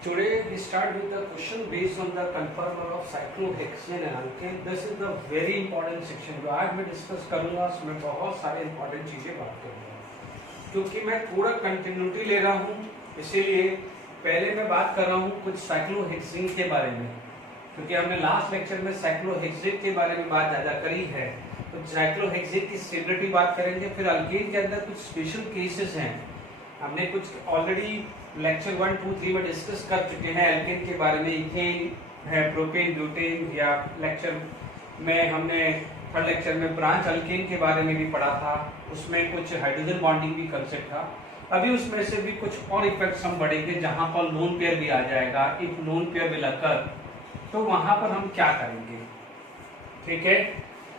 Today we start with the question based on the conformer of cyclohexane and alkane. This is the very important section. जो आज मैं discuss करूंगा उसमें बहुत सारे इंपॉर्टेंट चीजें बात करूंगा, क्योंकि मैं पूरा कंटिन्यूटी ले रहा हूँ, इसीलिए पहले मैं बात कर रहा हूँ कुछ साइक्लोहेक्सेन के बारे में, क्योंकि हमने लास्ट लेक्चर में साइक्लोहेक्सेन के बारे में बात ज्यादा करी है। तो साइक्लोहेक्सेन की स्टेबिलिटी बात करेंगे, फिर अल्केन के अंदर कुछ स्पेशल केसेस हैं। हमने कुछ ऑलरेडी लेक्चर 1, 2, 3 में डिस्कस कर चुके हैं एल्केन के बारे में, इथेन है, प्रोपेन, ब्यूटेन, या लेक्चर में हमने थर्ड लेक्चर में ब्रांच अल्केन के बारे में भी पढ़ा था, उसमें कुछ हाइड्रोजन बॉन्डिंग भी कंसेप्ट था। अभी उसमें से भी कुछ और इफेक्ट्स हम बढ़ेंगे जहां पर लोन पेयर भी आ जाएगा। If lone pair will occur, तो वहां पर हम क्या करेंगे, ठीक है।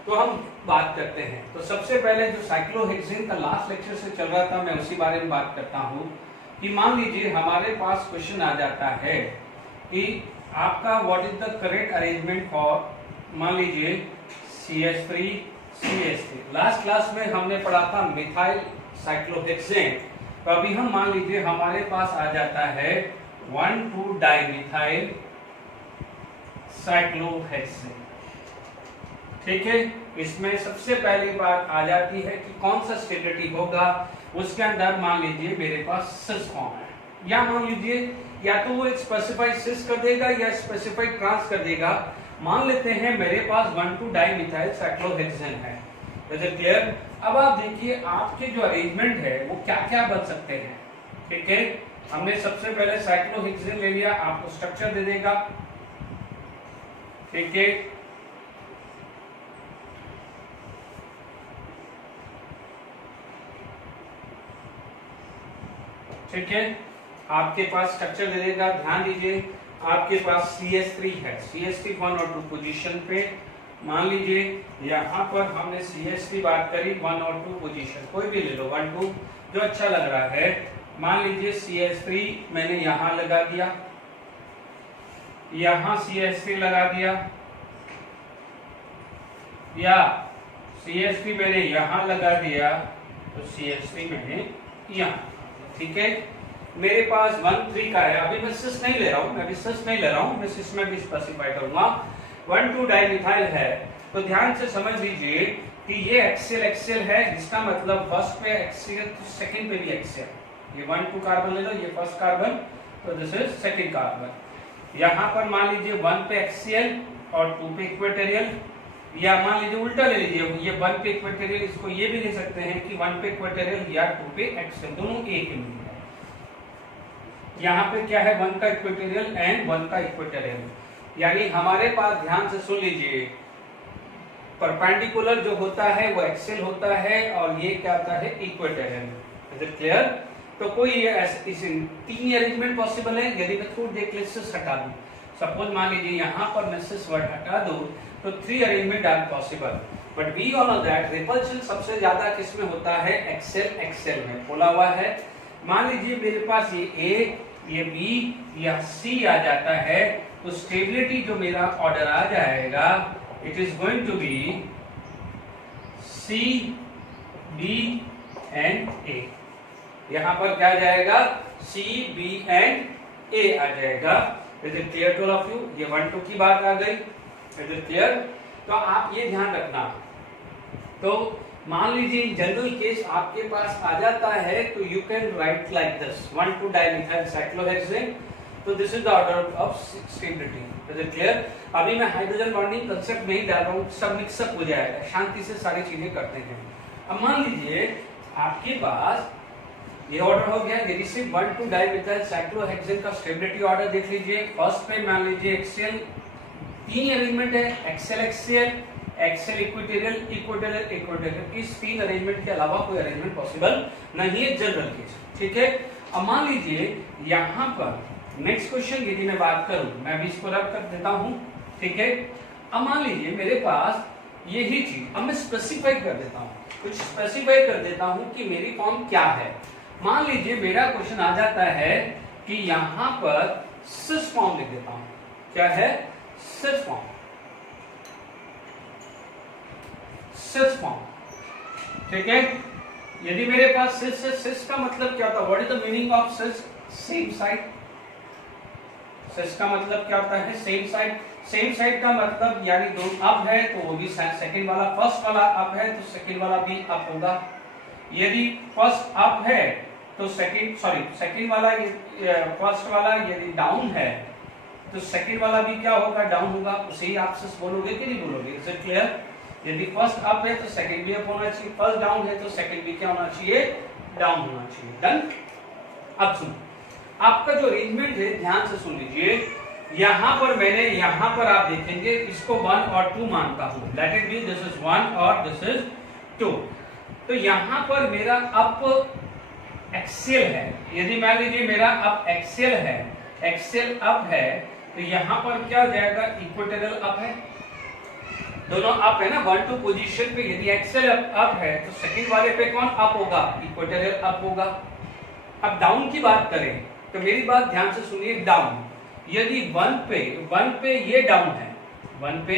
तो हम बात करते हैं। तो सबसे पहले जो साइक्लोहेक्सेन का लास्ट लेक्चर से चल रहा था, मैं उसी बारे में बात करता हूँ कि मान लीजिए हमारे पास क्वेश्चन आ जाता है कि आपका what is the correct arrangement for, मान लीजिए CH3 CH3। लास्ट क्लास में हमने पढ़ा था मिथाइल साइक्लोहेक्सेन। तो अभी हम मान लीजिए हमारे पास आ जाता है 1,2 डाइमिथाइल साइक्लोहेक्सेन, ठीक है। इसमें सबसे पहली बात आ जाती है कि कौन सा स्टेबिलिटी होगा। उसके अंदर मान लीजिए मेरे पास सिस फॉर्म है, या मान लीजिए या तो वो एक स्पेसिफाइड सिस कर देगा या स्पेसिफाइड ट्रांस कर देगा। मान लेते हैं मेरे पास 1,2 डाइमिथाइल साइक्लोहेक्सेन है। Is it clear? अब आप देखिए आपके जो अरेंजमेंट है वो क्या क्या बन सकते हैं, ठीक है। हमने सबसे पहले साइक्लोहेक्सेन ले लिया, आपको स्ट्रक्चर दे देगा, ठीक है। ठीक है, आपके पास स्ट्रक्चर दे देगा। ध्यान दीजिए आपके पास CH3 है, CH3 1 और 2 पोजीशन पे। मान लीजिए यहाँ पर हमने CH3 बात करी 1 और 2 पोजीशन, कोई भी ले लो 1, 2 जो अच्छा लग रहा है। मान लीजिए CH3 मैंने यहाँ लगा दिया, यहाँ CH3 लगा दिया, या CH3 मैंने यहाँ लगा दिया, तो CH3 मैंने यहाँ, ठीक है। मेरे पास 1, 3 का है। अभी मैं सिस नहीं ले रहा हूं, मैं भी सिस नहीं ले रहा हूं, मैं सिस में भी स्पेसिफाई करूंगा। 1,2 डाइमिथाइल है, तो ध्यान से समझ लीजिए कि ये एक्सेल एक्सेल है, जिसका मतलब फर्स्ट पे एक्सेल तो सेकंड पे भी एक्सेल। ये 1, 2 कार्बन ले लो, ये फर्स्ट कार्बन, तो दिस इज सेकंड कार्बन। यहाँ पर मान लीजिए 1 पे एक्सेल और 2 पे इक्वेटोरियल, या मान लीजिए उल्टा ले लीजिए, ये 1 पे इक्वेटोरियल, इसको ये भी ले सकते हैं कि 1 पे इक्वेटोरियल या 2 पे एक्सेल, दोनों एक ही है। यहाँ पे क्या है, 1 का इक्वेटोरियल एंड 1 का इक्वेटोरियल, यानी हमारे पास, ध्यान से सुन लीजिए, परपेंडिकुलर जो होता है वो एक्सेल होता है और ये क्या होता है, इक्वेटोरियल। Is it clear? तो कोई इस 3 अरेंजमेंट पॉसिबल है। यदि मैं थोड़ी देर के लिए सिस हटा दूं, सपोज मान लीजिए यहाँ पर मैं सिस वर्ड हटा दूं, तो 3 arrangement are possible. But we all know that repulsion सबसे ज्यादा किस में होता है, एक्सेल एक्सेल में बोला हुआ है। मान लीजिए मेरे पास ये A, ये B या C आ जाता है, तो स्टेबिलिटी जो मेरा ऑर्डर आ जाएगा, it is going to be C, B and A। यहाँ पर क्या आ जाएगा, C, B एंड A आ जाएगा। Is it clear to all of you? ये 1, 2 की बात आ गई। Is it clear? तो आप ये ध्यान रखना। तो मान लीजिए जनरल केस आपके पास आ जाता है, तो you can write like this 1,2 dimethyl cyclohexane. तो this is the order of stability. Is it clear? अभी मैं हाइड्रोजन बॉन्डिंग कंसेप्ट नहीं डाल रहा हूँ, सब मिक्सअप हो जाएगा, शांति से सारी चीजें करते हैं। अब मान लीजिए आपके पास ये ऑर्डर हो गया, यदि सिर्फ 1,2 डाइमिथाइल साइक्लोहेक्सेन का स्टेबिलिटी ऑर्डर देख लीजिए। फर्स्ट पे मान लीजिए एक्सेल, 3 अरेंजमेंट है, axial axial, axial equatorial, equatorial equatorial. इस 3 अरेंजमेंट के अलावा कोई अरेंजमेंट पॉसिबल नहीं है जनरल केस, ठीक है। अब मान लीजिए यहाँ पर नेक्स्ट क्वेश्चन यदि मैं बात करूं, मैं भी इसको रब कर देता हूं, ठीक है। अब मान लीजिए मेरे पास यही चीज, अब मैं स्पेसिफाई कर देता हूं, कुछ स्पेसिफाई कर देता हूं कि मेरी फॉर्म क्या है। मान लीजिए मेरा क्वेश्चन आ जाता है कि यहाँ पर सिस फॉर्म लिख देता हूं। क्या है, सिस फॉर्म, सिस फॉर्म, ठीक है। यदि मेरे पास सिस है, सिस का मतलब क्या होता है, what is the meaning of cis, same side, So, इसका मतलब क्या होता है सेम साइड। सेम साइड का मतलब यानी दो अप है तो वो भी सेकंड वाला, फर्स्ट वाला अप है तो सेकंड वाला भी अप होगा। यदि फर्स्ट अप है तो सेकंड वाला फर्स्ट वाला यदि डाउन है तो सेकंड वाला भी क्या होगा, डाउन होगा। उसे ही आप बोलोगे कि नहीं बोलोगे? Is it clear? यदि फर्स्ट अप है तो सेकंड भी अप होना चाहिए, फर्स्ट डाउन है तो सेकंड भी क्या होना चाहिए, डाउन होना चाहिए। डन। अब सुनो, आपका जो अरेंजमेंट है ध्यान से सुन लीजिए। यहां पर मैंने यहां पर आप देखेंगे इसको 1 और 2 मानता हूं, let it be this is 1 और दिस इज 2। तो यहां पर मेरा अप एक्सेल है। यदि मान लीजिए मेरा अप एक्सेल है, एक्सेल अप है, तो यहां पर क्या हो जाएगा, इक्वेटोरियल अप है। दोनों अप है ना, 1 2 पोजीशन पे। यदि एक्सेल अप है तो सेकंड वाले पे कौन अप होगा, इक्वेटोरियल अप होगा। अब डाउन की बात करें तो मेरी बात ध्यान से सुनिए। डाउन यदि 1 पे ये डाउन है, 1 पे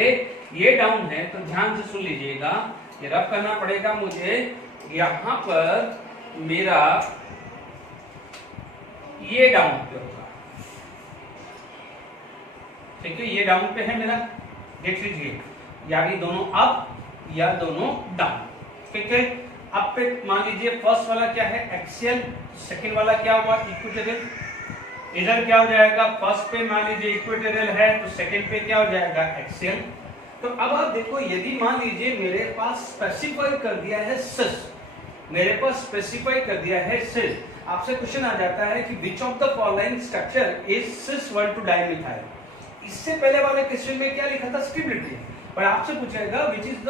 ये डाउन है तो ध्यान से सुन लीजिएगा, ये रफ करना पड़ेगा मुझे। यहां पर मेरा ये डाउन पे होगा, ठीक है, ये डाउन पे है मेरा, देख लीजिए, यानी दोनों अप या दोनों डाउन, ठीक है। अब पे मान लीजिए फर्स्ट वाला क्या है, एक्सियल, सेकंड वाला क्या हुआ, इक्वेटोरियल। इधर क्या हो जाएगा, फर्स्ट पे मान लीजिए इक्वेटोरियल है तो सेकंड पे क्या हो जाएगा, एक्सियल। तो अब आप देखो, यदि मान लीजिए मेरे पास स्पेसिफाई कर दिया है सिस, मेरे पास स्पेसिफाई कर दिया है सिस, आपसे क्वेश्चन आ जाता है कि which of the following structure is sis 1 2 dimethyl. इससे पहले वाले क्वेश्चन में क्या लिखा था, स्टेबिलिटी, पर आपसे पूछेगा which is the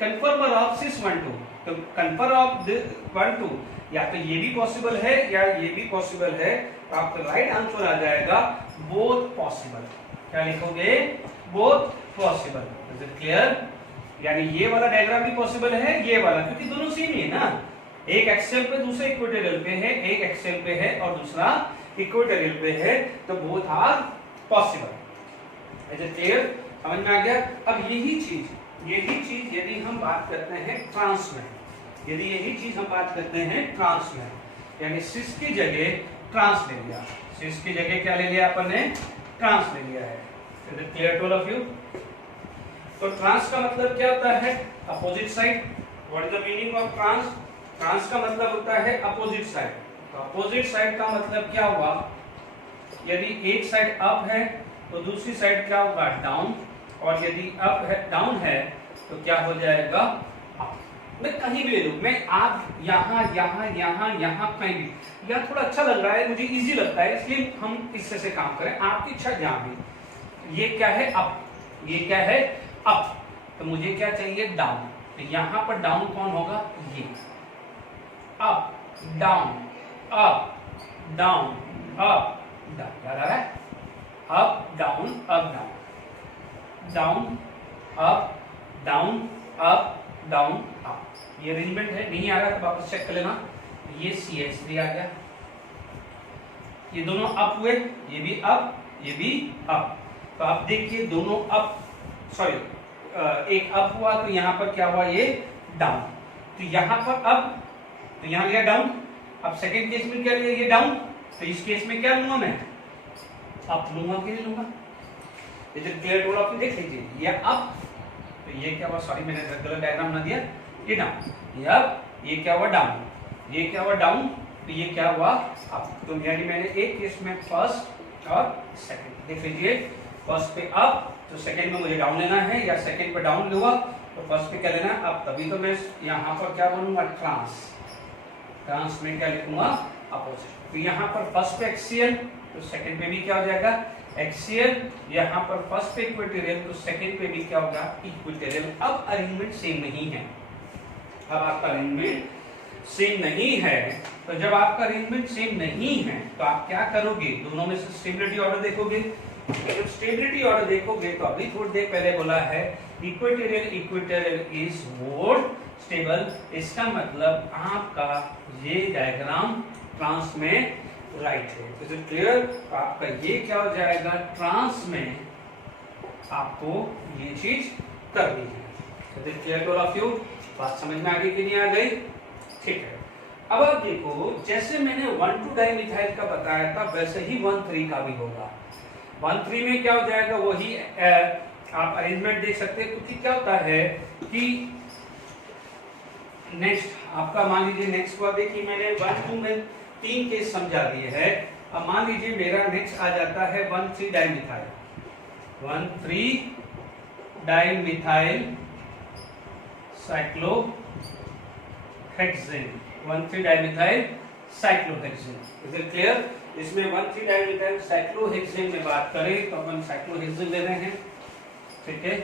conformer of cis 1 2। तो कन्फर्मर ऑफ 1 2 या तो ये भी पॉसिबल है या ये भी पॉसिबल है, तो आपका राइट आंसर आ जाएगा बोथ पॉसिबल। क्या लिखोगे, both possible. Is it clear? यानी ये वाला डायग्राम भी पॉसिबल है, ये वाला, क्योंकि दोनों सेम ही है ना। एक एक्सेल पे, दूसरा इक्वेटोरियल पे है, एक एक्सेल पे है और दूसरा इक्वेटोरियल पे है, तो both are possible. Is it clear? समझ में आ गया? अब यही चीज यदि हम बात करते हैं ट्रांस में, यदि यही चीज हम बात करते हैं ट्रांस में, यानी सिस की जगह ट्रांस ले लिया, सिस की जगह क्या ले लिया अपन ने, ट्रांस ले लिया है। Is it clear to all of you? तो ट्रांस का मतलब क्या होता है, opposite side. What is the meaning of trans? Trans का मतलब होता है अपोजिट साइड। तो अपोजिट साइड का मतलब क्या हुआ, यदि एक साइड अप है तो दूसरी साइड क्या होगा, डाउन, और यदि अप है, डाउन है तो क्या हो जाएगा, अप। मैं कहीं भी ले लूं, मैं आप यहाँ यहाँ यहाँ यहाँ कहीं भी, यह थोड़ा अच्छा लग रहा है, मुझे इजी लगता है, इसलिए हम इससे से काम करें, आपकी इच्छा जहां भी। ये क्या है, अप, ये क्या है, अप, तो मुझे क्या चाहिए, डाउन। तो यहाँ पर डाउन कौन होगा, ये, up down up down up down, क्या रहा है, up down up down, down up down up down up. ये अरेंजमेंट है, नहीं आ रहा तो वापस चेक कर लेना। ये CH3 आ गया, ये दोनों अप हुए, ये भी अप, ये भी अप। तो आप देखिए दोनों अप, सॉरी एक अप हुआ तो यहाँ पर क्या हुआ, ये डाउन। तो यहाँ पर अप, तो यहाँ लिया डाउन। अब सेकेंड केस में क्या लिया, ये डाउन, तो इस केस में क्या लूंगा मैं, अप लूंगा कि नहीं लूंगा। इधर क्लियर टू ऑल, देख लीजिए, ये अप, तो ये क्या हुआ, सॉरी मैंने गलत डायग्राम बना दिया, ये डाउन, ये अप, ये क्या हुआ, डाउन, ये क्या हुआ, डाउन, तो ये क्या हुआ, अप। तो यानी मैंने एक केस में फर्स्ट और सेकंड, देख लीजिए, फर्स्ट पे अप तो सेकंड में मुझे डाउन लेना है, या सेकंड पे डाउन लूंगा तो फर्स्ट पे क्या लेना है, अप। तभी तो मैं यहाँ पर क्या बोलूंगा, ट्रांस, ट्रांस में क्या लिखूंगा, अपोजिट। तो यहाँ पर फर्स्ट पे एक्सियल तो सेकंड पे भी क्या हो जाएगा, एक्सियल। यहाँ पर फर्स्ट पे इक्वेटोरियल तो सेकंड पे भी क्या होगा, इक्वेटोरियल। अब अरेंजमेंट सेम नहीं है, अब आपका अरेंजमेंट सेम नहीं है। तो जब आपका अरेंजमेंट सेम नहीं है तो आप क्या करोगे, दोनों में से स्टेबिलिटी ऑर्डर देखोगे। जब स्टेबिलिटी ऑर्डर देखोगे तो अभी थोड़ी देर पहले बोला है equatorial, equatorial is more stable. इसका मतलब आपका ये डायग्राम ट्रांस में राइट है। Is it clear? आपका ये क्या हो जाएगा, ट्रांस में आपको ये चीज करनी है। Is it clear to all of you? बात समझ में आ गई कि नहीं आ गई? ठीक है। अब आप देखो, जैसे मैंने 1,2 डाइमिथाइल का बताया था वैसे ही 1,3 का भी होगा। 1,3 में क्या हो जाएगा, वही आप अरेंजमेंट देख सकते हैं, क्योंकि क्या होता है कि नेक्स्ट आपका मान लीजिए नेक्स्ट हुआ, देखिए मैंने 1,2 में 3 केस समझा दिए हैं। अब मान लीजिए मेरा नेक्स्ट आ जाता है 1,3 dimethyl, 1,3 dimethyl cyclohexane, 1,3 dimethyl cyclohexane. Is it clear? इसमें 1,3 डाइमिथाइल साइक्लोहेक्सेन में बात करें तो अपन साइक्लोहेक्सेन ले रहे हैं, ठीक है।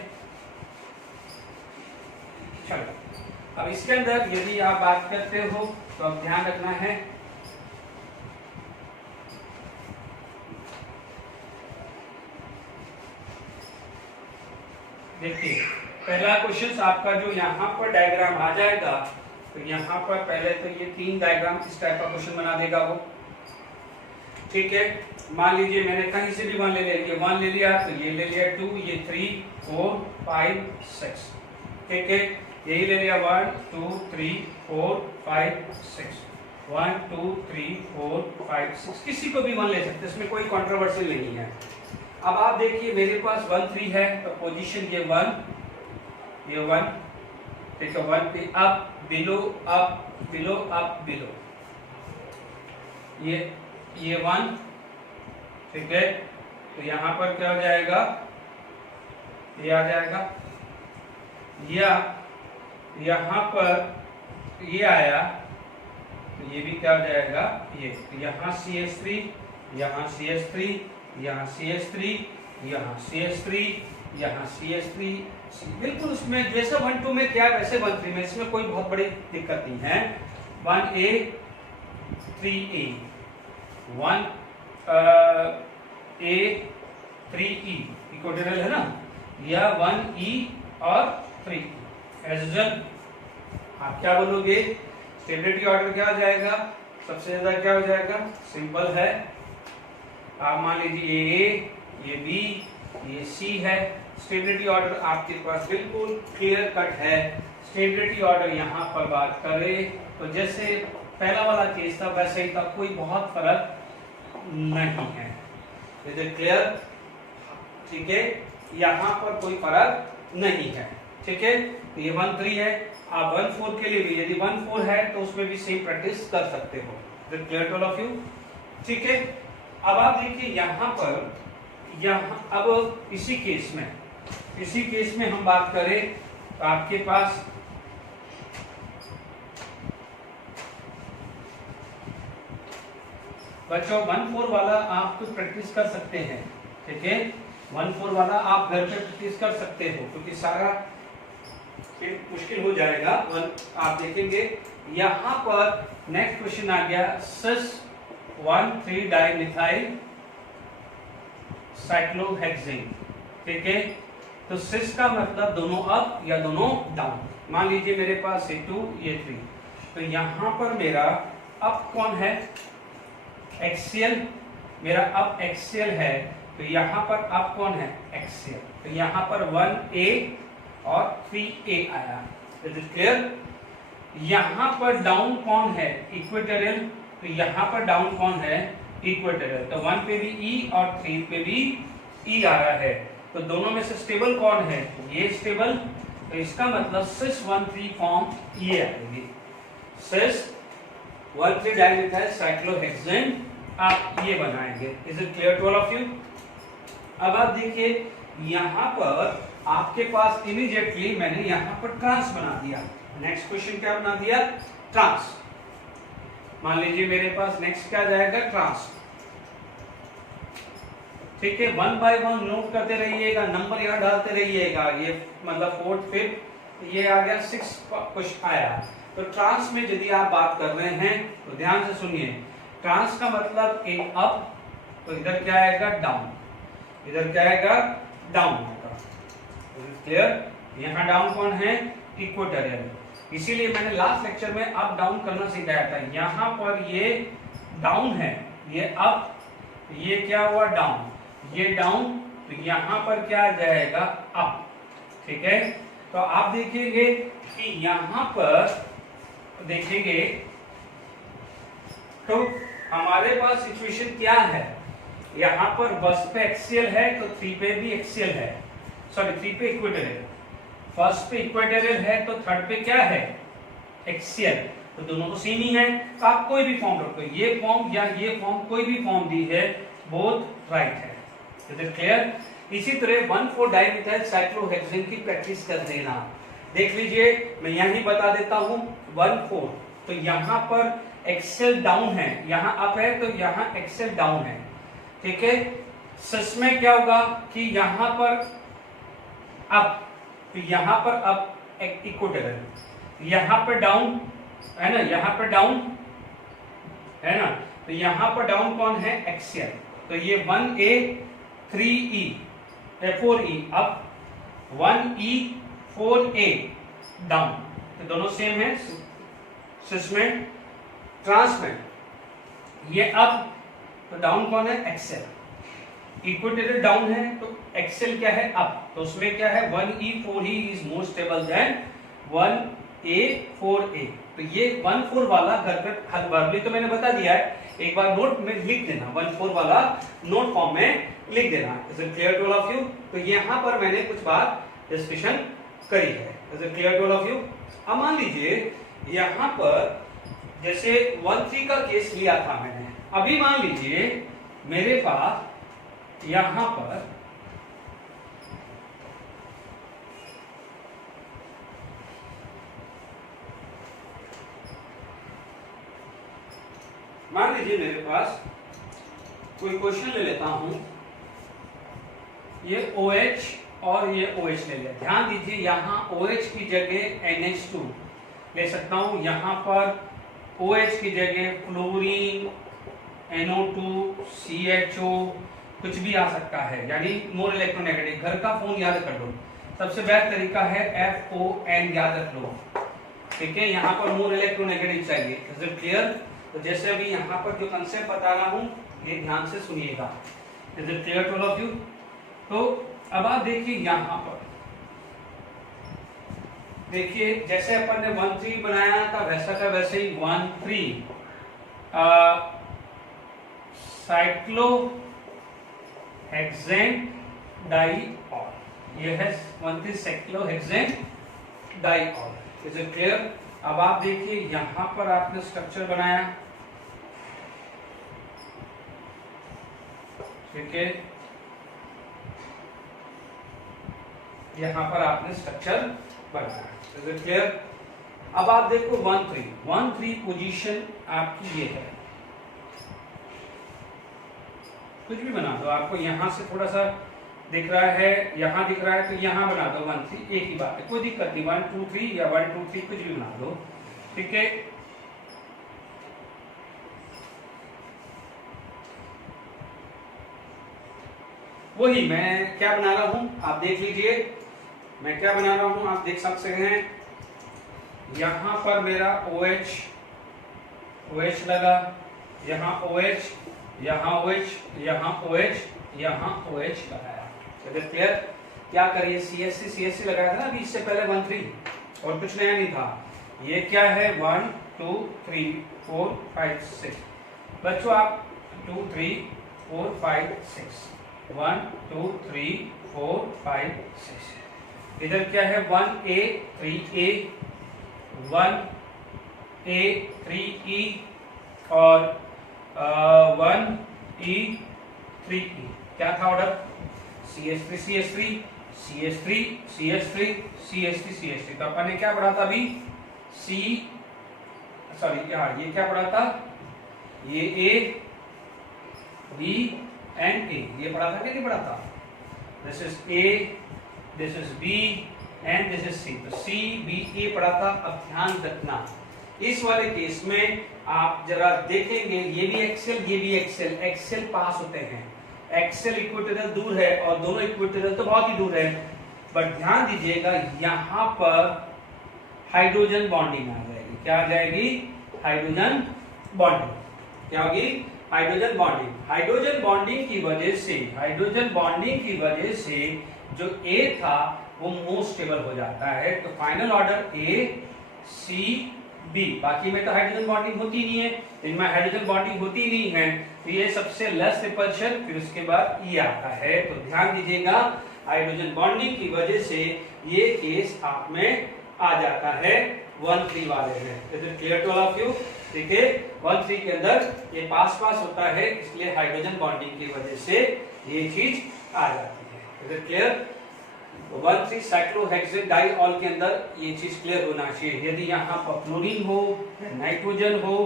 चलो, अब इसके अंदर यदि आप बात करते हो तो अब ध्यान रखना है, देखिए पहला क्वेश्चन आपका जो यहाँ पर डायग्राम आ जाएगा, तो यहाँ पर पहले तो ये 3 डायग्राम इस टाइप का क्वेश्चन बना देगा वो, ठीक है। मान लीजिए मैंने कहीं से भी 1 ले लिया, ये 1 ले लिया तो ये ले लिया 2, ये 3, 4, 5, 6, ठीक है। यही ले लिया 1, 2, 3, 4, 5, 6, 1, 2, 3, 4, 5, 6, किसी को भी 1 ले सकते, इसमें कोई कंट्रोवर्सी नहीं है। अब आप देखिए मेरे पास 1, 3 है तो पोजीशन ये 1, ये 1, ठीक है। 1 पे up below up below up below, ये 1, ठीक है। तो यहाँ पर क्या हो जाएगा, ये आ जाएगा, या यहाँ पर ये आया तो ये भी क्या हो जाएगा, ये तो यहाँ CH3, यहाँ CH3, यहाँ CH3, यहाँ CH3, यहाँ CH3, बिल्कुल उसमें जैसा 1, 2 में क्या वैसे 1, 3 में, इसमें कोई बहुत बड़ी दिक्कत नहीं है। 1A 3A, 1A 3E equatorial है ना, या 1E और 3 एज यूजुअल। आप क्या बोलोगे, स्टेबिलिटी ऑर्डर क्या हो जाएगा, सबसे ज्यादा क्या हो जाएगा, सिंपल है। आप मान लीजिए ये A, ये B, ये C है। स्टेबिलिटी ऑर्डर आपके पास बिल्कुल क्लियर कट है। स्टेबिलिटी ऑर्डर यहाँ पर बात करें तो जैसे पहला वाला केस था वैसे ही था, कोई बहुत फर्क नहीं है। Is it clear? ठीक है, यहाँ पर कोई फर्क नहीं है, ठीक है। तो ये 1, 3 है। आप 1, 4 के लिए भी यदि 1, 4 है तो उसमें भी सेम प्रैक्टिस कर सकते हो। Is it clear to all of you? ठीक है। अब आप देखिए यहाँ पर, यहाँ अब इसी केस में हम बात करें तो आपके पास बच्चों 1, 4 वाला आप कुछ प्रैक्टिस कर सकते हैं, ठीक है। 1, 4 वाला आप घर पे प्रैक्टिस कर सकते हो क्योंकि सारा फिर मुश्किल हो जाएगा। आप देखेंगे यहाँ पर नेक्स्ट क्वेश्चन आ गया, सिस 1,3 डाइमिथाइल साइक्लोहेक्सेन, ठीक है। तो सिस का मतलब दोनों अप या दोनों डाउन। मान लीजिए मेरे पास ये 2, ये 3, तो यहाँ पर मेरा अप कौन है, एक्सियल, मेरा अप एक्सियल है। तो यहाँ पर अप कौन है, एक्सियल। तो यहाँ पर 1A और 3A आया। Is it clear? यहाँ पर डाउन कौन है, इक्वेटोरियल। तो यहाँ पर डाउन कौन है, इक्वेटोरियल। तो 1 पे भी E और 3 पे भी E आ रहा है। तो दोनों में से स्टेबल कौन है, ये स्टेबल। तो इसका मतलब सिस 1,3 फॉर्म ये आएगी, सिस 1,3 डाइमिथाइल साइक्लोहेक्सेन, आप ये बनाएंगे। Is it clear to all of you? अब आप देखिए यहाँ पर आपके पास इमीडिएटली मैंने यहाँ पर ट्रांस बना दिया। नेक्स्ट क्वेश्चन क्या बना दिया, ट्रांस। मान लीजिए मेरे पास नेक्स्ट क्या जाएगा, ट्रांस, ठीक है। 1 बाय 1 नोट करते रहिएगा, नंबर यहाँ डालते रहिएगा। ये मतलब 4th 5th ये आ गया, 6 कुछ आया। तो ट्रांस में यदि आप बात कर रहे हैं तो ध्यान से सुनिए, ट्रांस का मतलब एक अप, तो इधर क्या आएगा, डाउन, इधर क्या आएगा, डाउन होगा। क्लियर? यहाँ डाउन कौन है, इक्वेटोरियल। इसीलिए मैंने लास्ट लेक्चर में अप डाउन करना सिखाया था। यहाँ पर ये डाउन है, ये अप, ये क्या हुआ, डाउन, ये डाउन, तो यहाँ पर क्या आ जाएगा, अप, ठीक है। तो आप देखेंगे कि यहाँ पर देखेंगे तो हमारे पास सिचुएशन क्या है, यहाँ पर फर्स्ट पे एक्सियल है तो 3 पे भी एक्सियल है, सॉरी 3 पे इक्वेटोरियल, फर्स्ट पे इक्वेटोरियल है तो थर्ड पे क्या है, एक्सियल, तो दोनों तो सेम ही है। तो आप कोई भी फॉर्म रखो, ये फॉर्म या ये फॉर्म, कोई भी फॉर्म दी है, बोथ राइट है। Is it clear? इसी तरह 1,4 डाइमिथाइल साइक्लोहेक्सेन की प्रैक्टिस कर देना। देख लीजिए, मैं यही बता देता हूं 1,4, तो यहाँ पर एक्सेल डाउन है, यहाँ अप है तो यहाँ एक्सेल डाउन है, ठीक है। सच में क्या होगा कि यहाँ पर अप, तो यहाँ पर अप इक्वेटोरियल, यहाँ पर डाउन है ना, यहाँ पर डाउन है ना, तो यहाँ पर डाउन कौन है, एक्सियल, तो ये 1A 3E 4E up, 1E 4A down, तो दोनों सेम है। सिस्मेंट ट्रांसमेंट, ये अप तो डाउन कौन है, एक्सेल, इक्वेटोरियल डाउन है तो एक्सेल क्या है, अप, तो उसमें क्या है 1E 4E is more stable then 1A 4A। तो ये 1,4 वाला घर पे हर बार भी तो मैंने बता दिया है, एक बार नोट में लिख देना, 1,4 वाला नोट फॉर्म में लिख देना। Is it clear to all of you? तो यहाँ पर मैंने कुछ बात डिस्कशन करी है। Is it clear to all of you? अब मान लीजिए यहाँ पर जैसे 1,3 का केस लिया था मैंने, अभी मान लीजिए मेरे पास यहाँ पर मान लीजिए मेरे पास कोई क्वेश्चन ले लेता हूं, ये OH और ये OH ले लिया। ध्यान दीजिए यहाँ OH की जगह NH2 ले सकता हूं, यहाँ पर OH की जगह फ्लोरीन, NO2, CHO कुछ भी आ सकता है, यानी मोर इलेक्ट्रोनेगेटिव। घर का फोन याद कर लो, सबसे बेस्ट तरीका है FON याद रख लो, ठीक है। यहाँ पर मोर इलेक्ट्रोनेगेटिव चाहिए। Is it clear? तो जैसे अभी यहाँ पर जो कंसेप्ट बता रहा हूँ ये ध्यान से सुनिएगा। Is it clear to all of you? तो अब आप देखिए यहाँ पर, देखिए जैसे अपन ने 1,3 बनाया था वैसा का वैसे ही 1,3 साइक्लोहेक्सेन डाइऑल, ये है 1,3 cyclohexane diol. Is it clear? अब आप देखिए यहां पर आपने स्ट्रक्चर बनाया, ठीक है, यहां पर आपने स्ट्रक्चर बनाया। Is it clear? अब आप देखो 1,3 पोजीशन आपकी ये है, कुछ भी बना दो, आपको यहां से थोड़ा सा दिख रहा है, यहां दिख रहा है तो यहां बना दो 1,3, एक ही बात है, कोई दिक्कत नहीं, 1, 2, 3 या 1, 2, 3 कुछ भी बना दो, ठीक है। वही मैं क्या बना रहा हूं आप देख लीजिए, मैं क्या बना रहा हूं आप देख सकते हैं। यहां पर मेरा OH लगा, यहाँ OH, यहाँ OH, यहाँ OH, यहाँ OH लगाया। क्लियर? क्या करिए, CSC लगाया था ना अभी, इससे पहले 1,3 और कुछ नया नहीं था। ये क्या है 1, 2, 3, 4, 5, 6। बच्चों आप 2, 3, 4, 5, 6, 1, 2, 3, 4, 5, 6। इधर क्या है 1A 3A, 1A 3E और 1E 3E। क्या था order? CH3 CH3 CH3 CH3 CH3 CH3। तो अपन ने क्या पढ़ा था अभी? ये क्या पढ़ा था? ये A B and A, ये पढ़ा था कि नहीं पढ़ा था? This is A, this is B and this is C। तो C B A पढ़ा था। अब ध्यान रखना इस वाले केस में आप जरा देखेंगे, ये भी एक्सेल, ये भी एक्सेल, एक्सेल पास होते हैं। एक्सेल इक्वेटोरियल दूर है और दोनों इक्वेटोरियल तो बहुत ही दूर है, बट ध्यान दीजिएगा यहाँ पर हाइड्रोजन बॉन्डिंग आ जाएगी। क्या आ जाएगी? Hydrogen bonding. क्या होगी? Hydrogen bonding. हाइड्रोजन बॉन्डिंग की वजह से जो A था वो मोस्ट स्टेबल हो जाता है। तो final order A C B, बाकी में तो हाइड्रोजन बॉन्डिंग होती नहीं है, इनमें हाइड्रोजन बॉन्डिंग होती नहीं है, तो ये सबसे लेस रिपल्शन, फिर उसके बाद ई आता है। तो ध्यान दीजिएगा हाइड्रोजन बॉन्डिंग की वजह से ये केस आप में आ जाता है 1,3 वाले में। Is it clear to all of you? ठीक है, 1,3 के अंदर ये पास होता है, इसलिए हाइड्रोजन बॉन्डिंग की वजह से ये चीज आ जाती है। Is it clear? 1,3 cyclohexane diol के अंदर ये चीज क्लियर होना चाहिए। यदि यहाँ पर फ्लोरीन हो, नाइट्रोजन हो,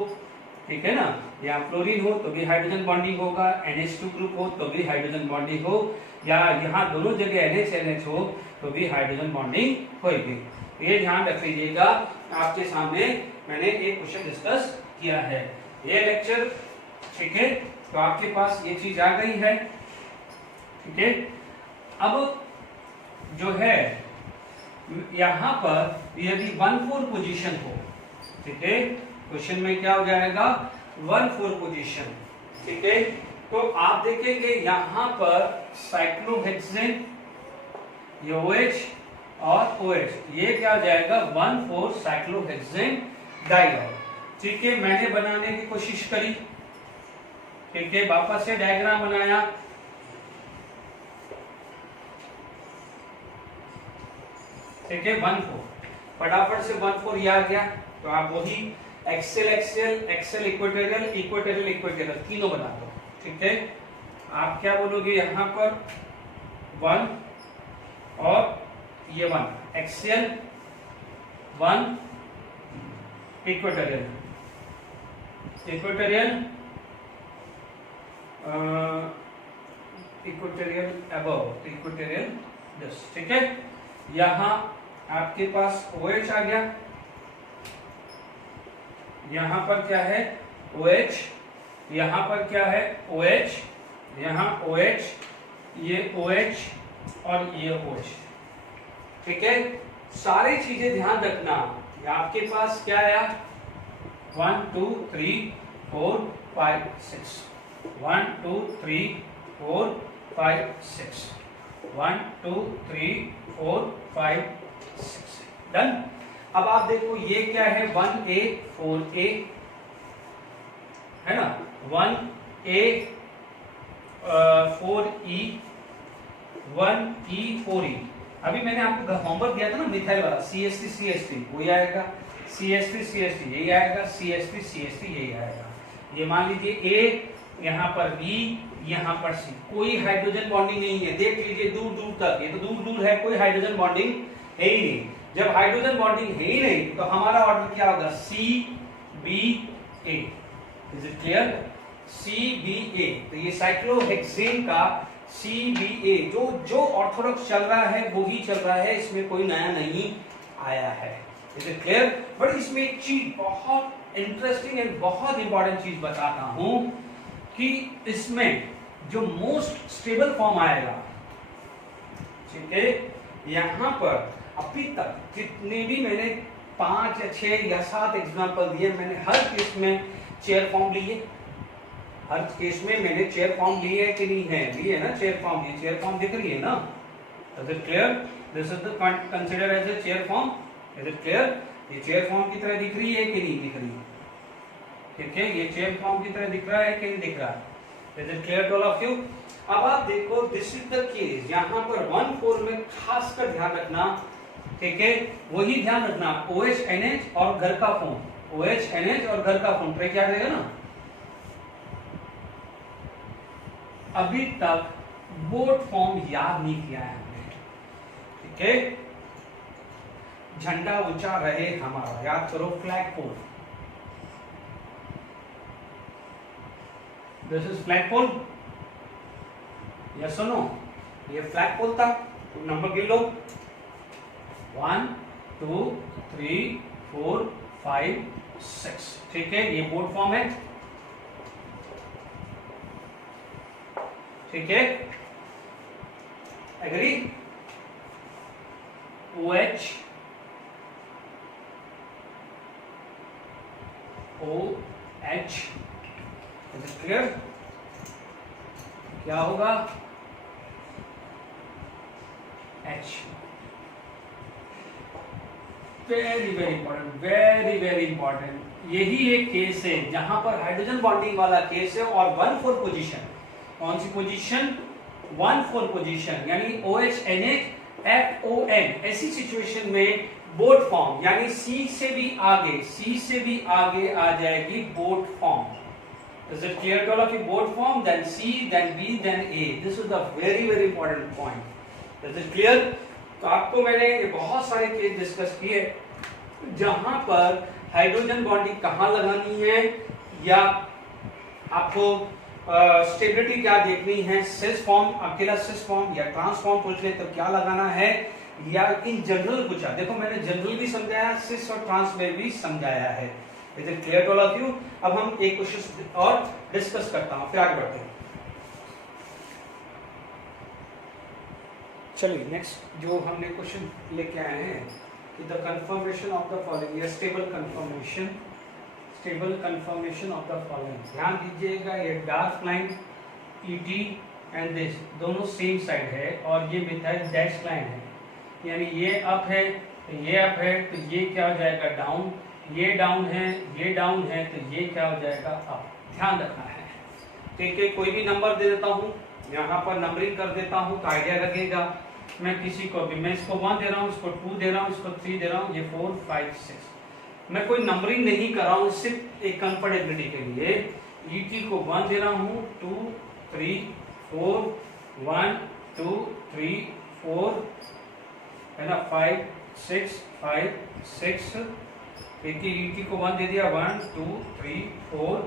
ठीक है ना, यहाँ फ्लोरीन हो तो भी हाइड्रोजन बॉन्डिंग होगा, NH2 ग्रुप हो तो भी हाइड्रोजन बॉन्डिंग हो, या यहाँ दोनों जगह NH हो तो भी हाइड्रोजन बॉन्डिंग होगी। ये ध्यान रख लीजिएगा, आपके सामने मैंने एक क्वेश्चन डिस्कस किया है ये लेक्चर, ठीक है, तो आपके पास ये चीज आ गई है। ठीक है, अब जो है यहाँ पर यदि 1,4 पोजीशन हो, ठीक है, क्वेश्चन में क्या हो जाएगा 1,4 पोजीशन, ठीक है, तो आप देखेंगे यहाँ पर साइक्लोहेक्सेन, ये OH और OH, ये क्या हो जाएगा 1,4 साइक्लोहेक्सेन डाइऑल। ठीक है, मैंने बनाने की कोशिश करी, ठीक है, वापस से डायग्राम बनाया, ठीक है, 1,4 फटाफट से 1,4 ये आ गया, तो आप वही axial axial axial equatorial equatorial equatorial तीनों बना दो। ठीक है, आप क्या बोलोगे यहाँ पर 1 और ये 1 axial 1 equatorial equatorial equatorial above equatorial this. ठीक है, यहाँ आपके पास OH आ गया, यहाँ पर क्या है OH, यहाँ पर क्या है OH, यहाँ OH, ये OH और ये OH। ठीक है, सारी चीजें ध्यान रखना, आपके पास क्या आया 1 2 3 4 5 6 1 2 3 4 5 6 1 2 3 4 5 6 डन। अब आप देखो ये क्या है 1A 4A है ना, 1A 4E 1E 4E। अभी मैंने आपको होमवर्क दिया था ना मिथाइल वाला, CH3 CH3 वही आएगा, CH3 CH3 यही आएगा, CH3 CH3 यही आएगा। ये मान लीजिए A, यहाँ पर B, यहाँ पर C, कोई हाइड्रोजन बॉन्डिंग नहीं है, देख लीजिए दूर दूर तक, ये तो दूर दूर है, कोई हाइड्रोजन बॉन्डिंग है ही नहीं। जब हाइड्रोजन बॉन्डिंग है ही नहीं तो हमारा ऑर्डर क्या होगा CBA। Is it clear? CBA, तो ये साइक्लोहेक्सेन का CBA जो ऑर्थोडॉक्स चल रहा है वो ही चल रहा है, इसमें कोई नया नहीं आया है। Is it clear? बट इसमें एक चीज बहुत इंटरेस्टिंग एंड बहुत इंपॉर्टेंट चीज बताता हूं कि इसमें जो मोस्ट स्टेबल फॉर्म आएगा, ठीक है, यहां पर अभी तक जितने भी मैंने 5 या 6 या 7 एग्जाम्पल दिए, मैंने हर केस में चेयर फॉर्म लिए, हर केस में मैंने चेयर फॉर्म लिए कि नहीं है, लिए ना चेयर फॉर्म, ये चेयर फॉर्म दिख रही है ना, is it clear? This is the consider as a chair form. Is it clear? ये चेयर फॉर्म की तरह दिख रही है कि नहीं दिख रही? ठीक है, ये चेयर फॉर्म की तरह दिख रहा है कि नहीं दिख रहा? Is it clear to all of you? अब आप देखो दिस इज द केस, यहाँ पर 1,4 में खासकर ध्यान रखना, ठीक है, वही ध्यान रखना OH NH और घर का फॉर्म, OH NH और घर का फॉर्म ट्रेक याद रहेगा ना। अभी तक बोट फॉर्म याद नहीं किया है हमने, ठीक है, झंडा ऊंचा रहे हमारा, याद करो flag pole, this is flag pole, yes और नो? ये फ्लैग पोल था, तो नंबर गिन लो 1 2 3 4 5 6। ठीक है, ये बोर्ड फॉर्म है, ठीक है, agree? OH OH, is it clear? क्या होगा H, very very important, very very important. यही एक केस है जहां पर हाइड्रोजन बॉन्डिंग वाला केस है और 1,4 पोजीशन, कौन सी पोजीशन? 1,4 पोजीशन, यानी OH NH FON। ऐसी सिचुएशन में बोट फॉर्म, यानी C से भी आगे आ जाएगी boat form. Is it clear to all of you? Boat form, then C, then B, then A. This is the very very important point. Is it clear? तो आपको मैंने ये बहुत सारे केस डिस्कस किए जहां पर हाइड्रोजन बॉन्डिंग कहाँ लगानी है, या आपको स्टेबिलिटी क्या देखनी है, सिस फॉर्म, अकेला सिस फॉर्म या ट्रांस फॉर्म पूछ ले तो क्या लगाना है, या इन जनरल पूछा। देखो मैंने जनरल भी समझाया, सिस और ट्रांस में भी समझाया है। Is it clear to all of you? अब हम एक क्वेश्चन और डिस्कस करता हूं, फिर आगे बढ़ते हैं। चलिए नेक्स्ट जो हमने क्वेश्चन लेके आए हैं कि the conformation of the following, या stable conformation of the following. ध्यान दीजिएगा, ये dark line ET and this दोनों सेम साइड है और ये मिथाइल डैश लाइन है, यानी ये अप है तो ये अप है, तो ये क्या हो जाएगा डाउन, ये डाउन है, ये डाउन है, तो ये क्या हो जाएगा अप। ध्यान रखना है, ठीक है। कोई भी नंबर दे देता हूँ, यहाँ पर नंबरिंग कर देता हूँ तो आइडिया लगेगा। मैं किसी को भी, मैं इसको 1 दे रहा हूँ, इसको 2 दे रहा हूँ, इसको 3 दे रहा हूँ, ये 4 5 6, मैं कोई नंबरिंग नहीं कर रहा हूँ, सिर्फ एक कंफर्टेबिलिटी के लिए। ET को 1 दे रहा हूँ, 2 3 4 1 2 3 4 है ना, 5 6 5 6, देखिए ET को 1 दे दिया, 1 2 3 4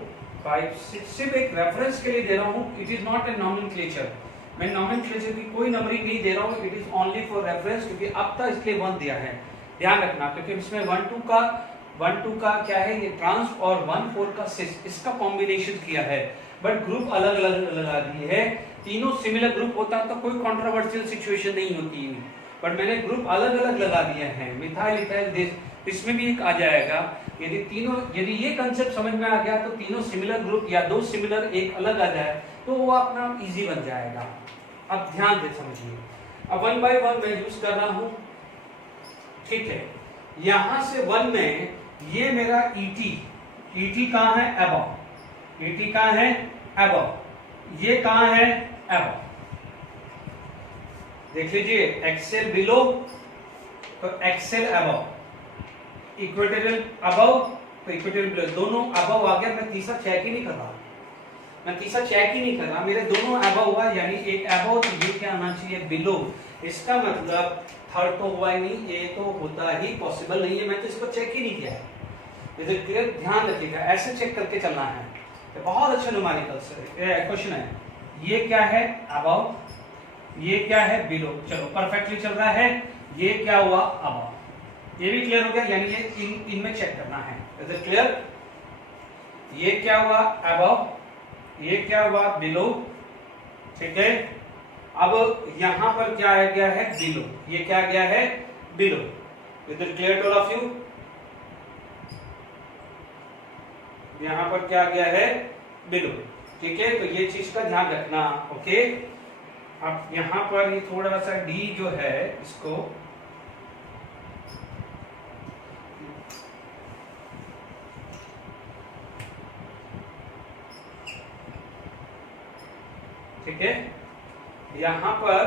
5 6, सिर्फ एक रेफरेंस के लिए दे रहा हूँ। It is not a nomenclature, मैं नॉमेनक्लेचर की कोई नंबरिंग नहीं दे रहा हूँ, it is only for reference, क्योंकि अब तक इसलिए 1 दिया है। ध्यान रखना, क्योंकि इसमें 1 2 का क्या है, ये ट्रांस और 1 4 का सिस, इसका कॉम्बिनेशन किया है, बट ग्रुप अलग अलग लगा दिए है। तीनों सिमिलर ग्रुप होता तो कोई कंट्रोवर्शियल सिचुएशन नहीं होती, बट मैंने ग्रुप अलग अलग लगा दिए हैं। मिथाइल इथाइल दिस, इसमें भी एक आ जाएगा। यदि ये कंसेप्ट समझ में आ गया तो तीनों सिमिलर ग्रुप या 2 सिमिलर एक अलग आ जाए तो वो अपना इजी बन जाएगा। अब ध्यान से समझिए, अब 1 बाय 1 मैं यूज कर रहा हूं, ठीक है। यहां से 1 में ये मेरा ET कहां है, अबव, ET कहां है, अबव, ये कहां है, अबव। देख लीजिए, एक्सेल बिलो तो एक्सेल अबव, इक्वेटोरियल अबव तो इक्वेटोरियल बिलो, दोनों अबव आ गया। मैं तीसरा चेक ही नहीं कर रहा, मेरे दोनों अबव हुआ, यानी एक अबव तो ये क्या आना चाहिए, बिलो। इसका मतलब थर्ड तो हुआ ही नहीं, ये तो होता ही पॉसिबल नहीं है, मैं तो इसको चेक ही नहीं किया है। इधर क्लियर, ध्यान रखिएगा, ऐसे चेक करके चलना है। तो बहुत अच्छा न्यूमेरिकल क्वेश्चन है। ये क्या है, अबव, ये क्या है, बिलो। चलो परफेक्टली चल रहा है। ये क्या हुआ, अबव, ये भी क्लियर हो गया, यानी ये इनमें चेक करना है। Is it clear? ये क्या हुआ, अबव, ये क्या हुआ, बिलो, ठीक है। अब यहां पर क्या आ गया है, बिलो, ये क्या आ गया है, below. Is it clear to all of you? यहां पर क्या आ गया है, बिलो, ठीक है। तो ये चीज का ध्यान रखना, ओके। अब यहां पर ये थोड़ा सा डी जो है इसको ठीक है, यहां पर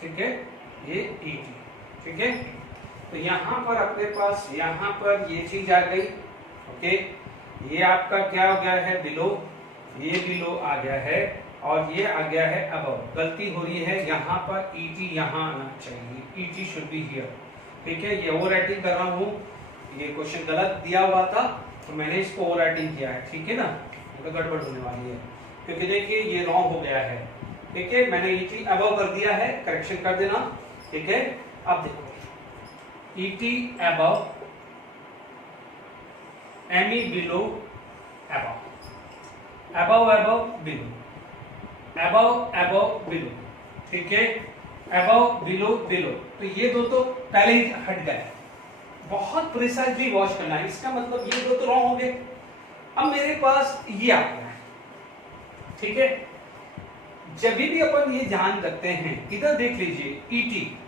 ठीक है, ये ET, ठीक है। तो यहां पर अपने पास यहां पर ये चीज आ गई, ओके। ये आपका क्या हो गया है, बिलो, ये बिलो आ गया है, और ये आ गया है अबव। गलती हो रही है, यहाँ पर ET यहाँ आना चाहिए, ET शुड बी हियर, ठीक है। ये ओवर राइटिंग कर रहा हूँ, ये क्वेश्चन गलत दिया हुआ था तो मैंने इसको ओवर राइटिंग किया है, ठीक है ना, तो गड़बड़ होने वाली है, क्योंकि देखिए ये रॉन्ग हो गया है, ठीक है। मैंने ET अबव कर दिया है, करेक्शन कर देना, ठीक है। अब देखो ET above, ME below, above, above above below, above above below, ठीक है। अबव बिलो बिलो, तो ये दो तो पहले ही हट गए, बहुत प्रिसाइजली वॉश करना है। इसका मतलब ये दो तो रॉन्ग हो गए। अब मेरे पास ये आ गया है, ठीक है। जब भी अपन ये ध्यान रखते हैं, इधर देख लीजिए ईटी,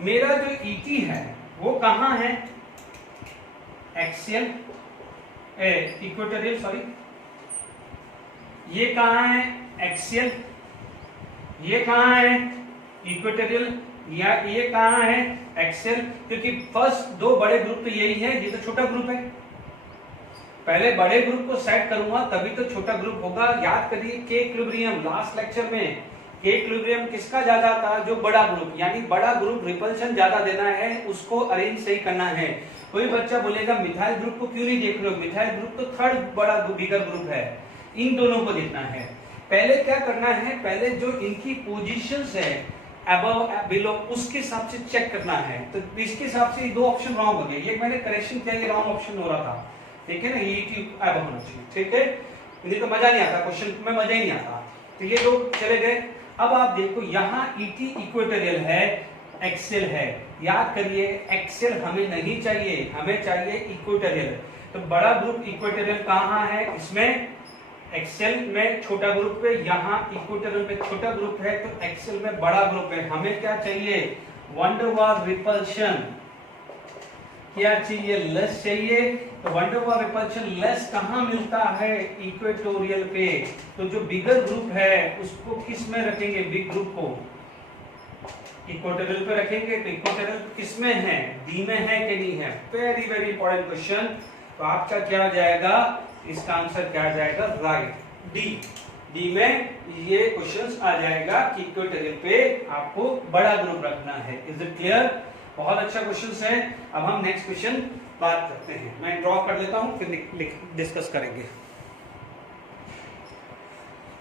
मेरा जो ईटी है वो कहां है, एक्सियल इक्वेटोरियल, सॉरी ये कहां है एक्सियल, ये कहां है इक्वेटोरियल, या ये कहां है एक्सियल, क्योंकि फर्स्ट दो बड़े ग्रुप तो यही है, ये तो छोटा ग्रुप है। पहले बड़े ग्रुप को सेट करूंगा तभी तो छोटा ग्रुप होगा। याद करिए के इक्विलिब्रियम, लास्ट लेक्चर में के इक्विलिब्रियम किसका ज्यादा था, जो बड़ा ग्रुप, यानी बड़ा ग्रुप रिपल्शन ज्यादा देना है, उसको अरेंज सही करना है। कोई बच्चा बोलेगा मिथाइल ग्रुप को क्यों नहीं देख रहे हो, मिथाइल ग्रुप तो थर्ड बड़ा बिगर ग्रुप है, इन दोनों को देखना है। पहले क्या करना है, पहले जो इनकी पोजीशंस है अबव बिलो, उसके हिसाब से चेक करना है। तो इसके हिसाब से दो ऑप्शन रॉन्ग हो गए, ये मैंने करेक्शन किया, ये रॉन्ग ऑप्शन हो रहा था, ठीक है ना, ये अब होना चाहिए, ठीक है। नहीं तो मजा नहीं आता, क्वेश्चन में मजा ही नहीं आता। तो ये दो चले गए। अब आप देखो यहाँ ईटी इक्वेटोरियल है, एक्सेल है। याद करिए एक्सेल हमें नहीं चाहिए, हमें चाहिए इक्वेटोरियल। तो बड़ा ग्रुप इक्वेटोरियल कहाँ है, इसमें एक्सेल में छोटा ग्रुप है, यहाँ इक्वेटोरियल में छोटा ग्रुप है, तो एक्सेल में बड़ा ग्रुप है। हमें क्या चाहिए, वन टू वन रिपल्शन, क्या चाहिए, लेस चाहिए। तो one two one repulsion less कहां मिलता है, इक्वेटोरियल पे। तो जो बिगर ग्रुप है उसको किस में रखेंगे, बिग ग्रुप को इक्वेटोरियल पे रखेंगे। तो इक्वेटोरियल किस में है, डी में है कि नहीं है, वेरी वेरी इंपॉर्टेंट क्वेश्चन। तो आपका क्या आ जाएगा, इसका आंसर क्या आ जाएगा, राइट, डी। डी में ये क्वेश्चंस आ जाएगा कि इक्वेटोरियल पे आपको बड़ा ग्रुप रखना है। इज इट क्लियर, बहुत अच्छा क्वेश्चन है। अब हम नेक्स्ट क्वेश्चन बात करते हैं, मैं ड्रॉ कर लेता हूं फिर डिस्कस करेंगे।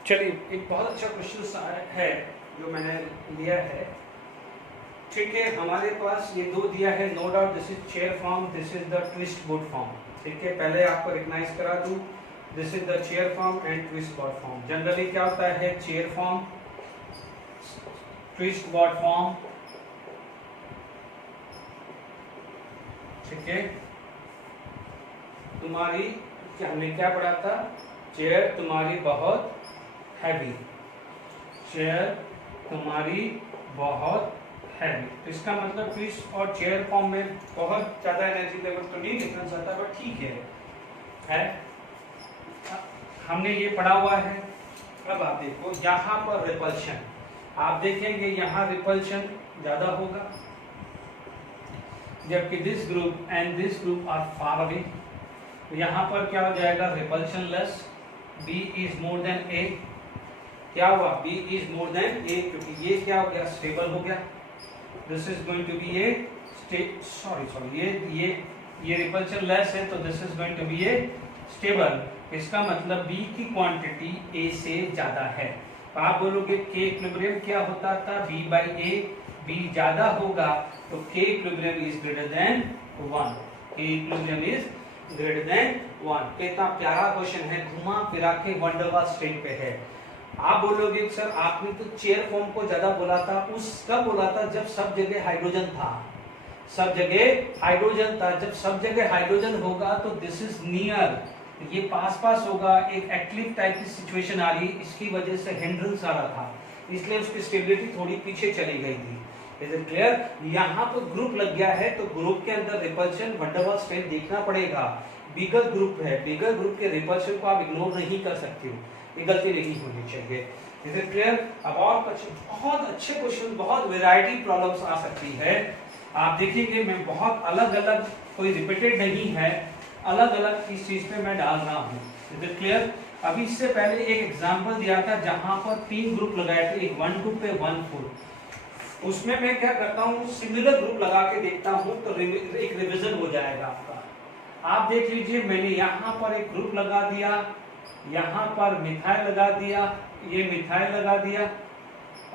चलिए, एक बहुत अच्छा क्वेश्चन है जो मैंने लिया है, ठीक है। हमारे पास ये दो दिया है, no doubt this is chair form, this is the twist board form, ठीक है। पहले आपको रिकग्नाइज करा दूं, this is the chair form and twist board form. Generally क्या होता है, chair form, twist board form, ठीक है। तुम्हारी हमने क्या पढ़ा था, चेयर तुम्हारी बहुत हैवी, चेयर तुम्हारी बहुत हैवी। तो इसका मतलब ट्विस्ट और चेयर फॉर्म में बहुत ज्यादा एनर्जी लेवल तो नहीं लिखना चाहता, बट ठीक है। हमने ये पढ़ा हुआ है। अब आप देखो यहाँ पर रिपल्शन, आप देखेंगे यहाँ रिपल्शन ज्यादा होगा, जबकि this group and this group are far away. तो यहाँ पर क्या हो जाएगा, repulsion less, B is more than A। क्या हुआ, B is more than A, क्योंकि ये क्या हो गया, स्टेबल हो गया। This is going to be a sorry ये रिपल्शन लेस है, तो this is going to be a stable. इसका मतलब B की क्वांटिटी A से ज्यादा है। तो आप बोलोगे के इक्विलिब्रियम क्या होता था, B/A, B ज्यादा होगा तो के इक्विलिब्रियम इज ग्रेटर देन 1, के इक्विलिब्रियम इज ग्रेटर देन 1। कितना प्यारा क्वेश्चन है, घुमा फिरा के वंडरवाल स्ट्रिंग पे है। आप बोलोगे सर आपने तो चेयर फॉर्म को ज्यादा बोला था, उस कब बोला था, जब सब जगह हाइड्रोजन था, सब जगह हाइड्रोजन था। जब सब जगह हाइड्रोजन होगा तो दिस इज नियर, ये पास पास होगा, एक एक्लिफ टाइप की सिचुएशन आ रही, इसकी वजह से हिंड्रेंस आ रहा था, इसलिए उसकी स्टेबिलिटी थोड़ी पीछे चली गई थी। इज इट क्लियर, यहाँ पर ग्रुप लग गया है तो ग्रुप के अंदर रिपल्शन वंडरवाल स्ट्रेंथ देखना पड़ेगा। बिगर ग्रुप है, बिगर ग्रुप के रिपल्शन को आप इग्नोर नहीं कर सकते हो, ये गलती नहीं होनी चाहिए। Is it clear. अब और बहुत अच्छे क्वेश्चन, बहुत वैरायटी प्रॉब्लम्स आ सकती है। आप देखेंगे मैं बहुत अलग अलग, कोई रिपीटेड नहीं है, अलग अलग इस चीज पे मैं डाल रहा हूँ। Is it clear. अभी इससे पहले एक एग्जांपल दिया था जहां पर 3 ग्रुप लगाए थे, एक 1 ग्रुप पे 1 4। उसमें मैं क्या करता हूँ, सिमिलर ग्रुप लगा के देखता हूँ तो एक रिवीजन हो जाएगा आपका। आप देख लीजिए, मैंने यहाँ पर एक ग्रुप लगा दिया, यहाँ पर मिथाइल लगा दिया, ये मिथाइल लगा दिया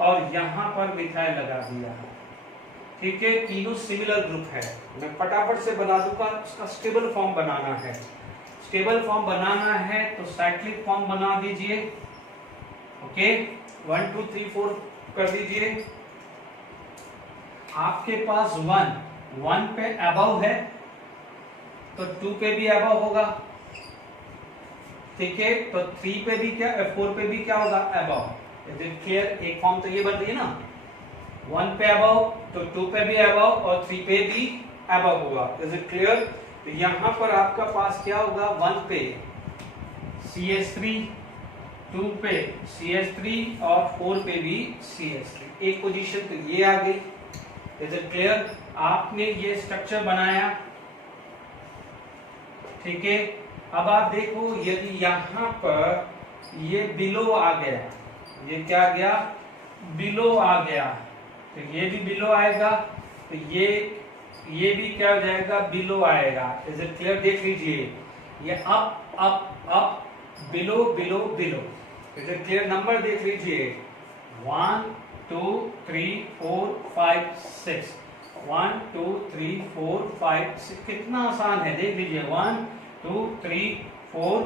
और यहाँ पर मिथाइल लगा दिया, ठीक है। तीनों सिमिलर ग्रुप है। मैं फटाफट से बना दूंगा, उसका स्टेबल फॉर्म बनाना है। स्टेबल फॉर्म बनाना है तो साइक्लिक फॉर्म बना दीजिए, ओके। 1 2 3 4 कर दीजिए। आपके पास 1 पे अबव है, तो 2 पे भी अबव होगा, ठीक है। तो 3 पे भी क्या, 4 पे भी क्या होगा, अबव। Is it clear? एक फॉर्म तो ये बन रही है ना, 1 पे अबव तो 2 पे भी अबव और 3 पे भी अबव होगा। Is it clear? तो यहां पर आपका पास क्या होगा, 1 पे CH3, 2 पे CH3 और 4 पे भी CH3। एक पोजीशन तो ये आ गई। Is it clear? आपने ये स्ट्रक्चर बनाया, ठीक है। अब आप देखो यदि यहां पर ये बिलो आ गया, ये क्या आ गया, बिलो आ गया, तो ये भी बिलो आएगा, तो ये भी क्या हो जाएगा, बिलो आएगा। Is it clear? देख लीजिए, ये up up up, below below below. Is it clear? Number देख लीजिए, 1 2 3 4 5 6, 1 2 3 4 5 6। कितना आसान है, देख लीजिए, 1 2 3 4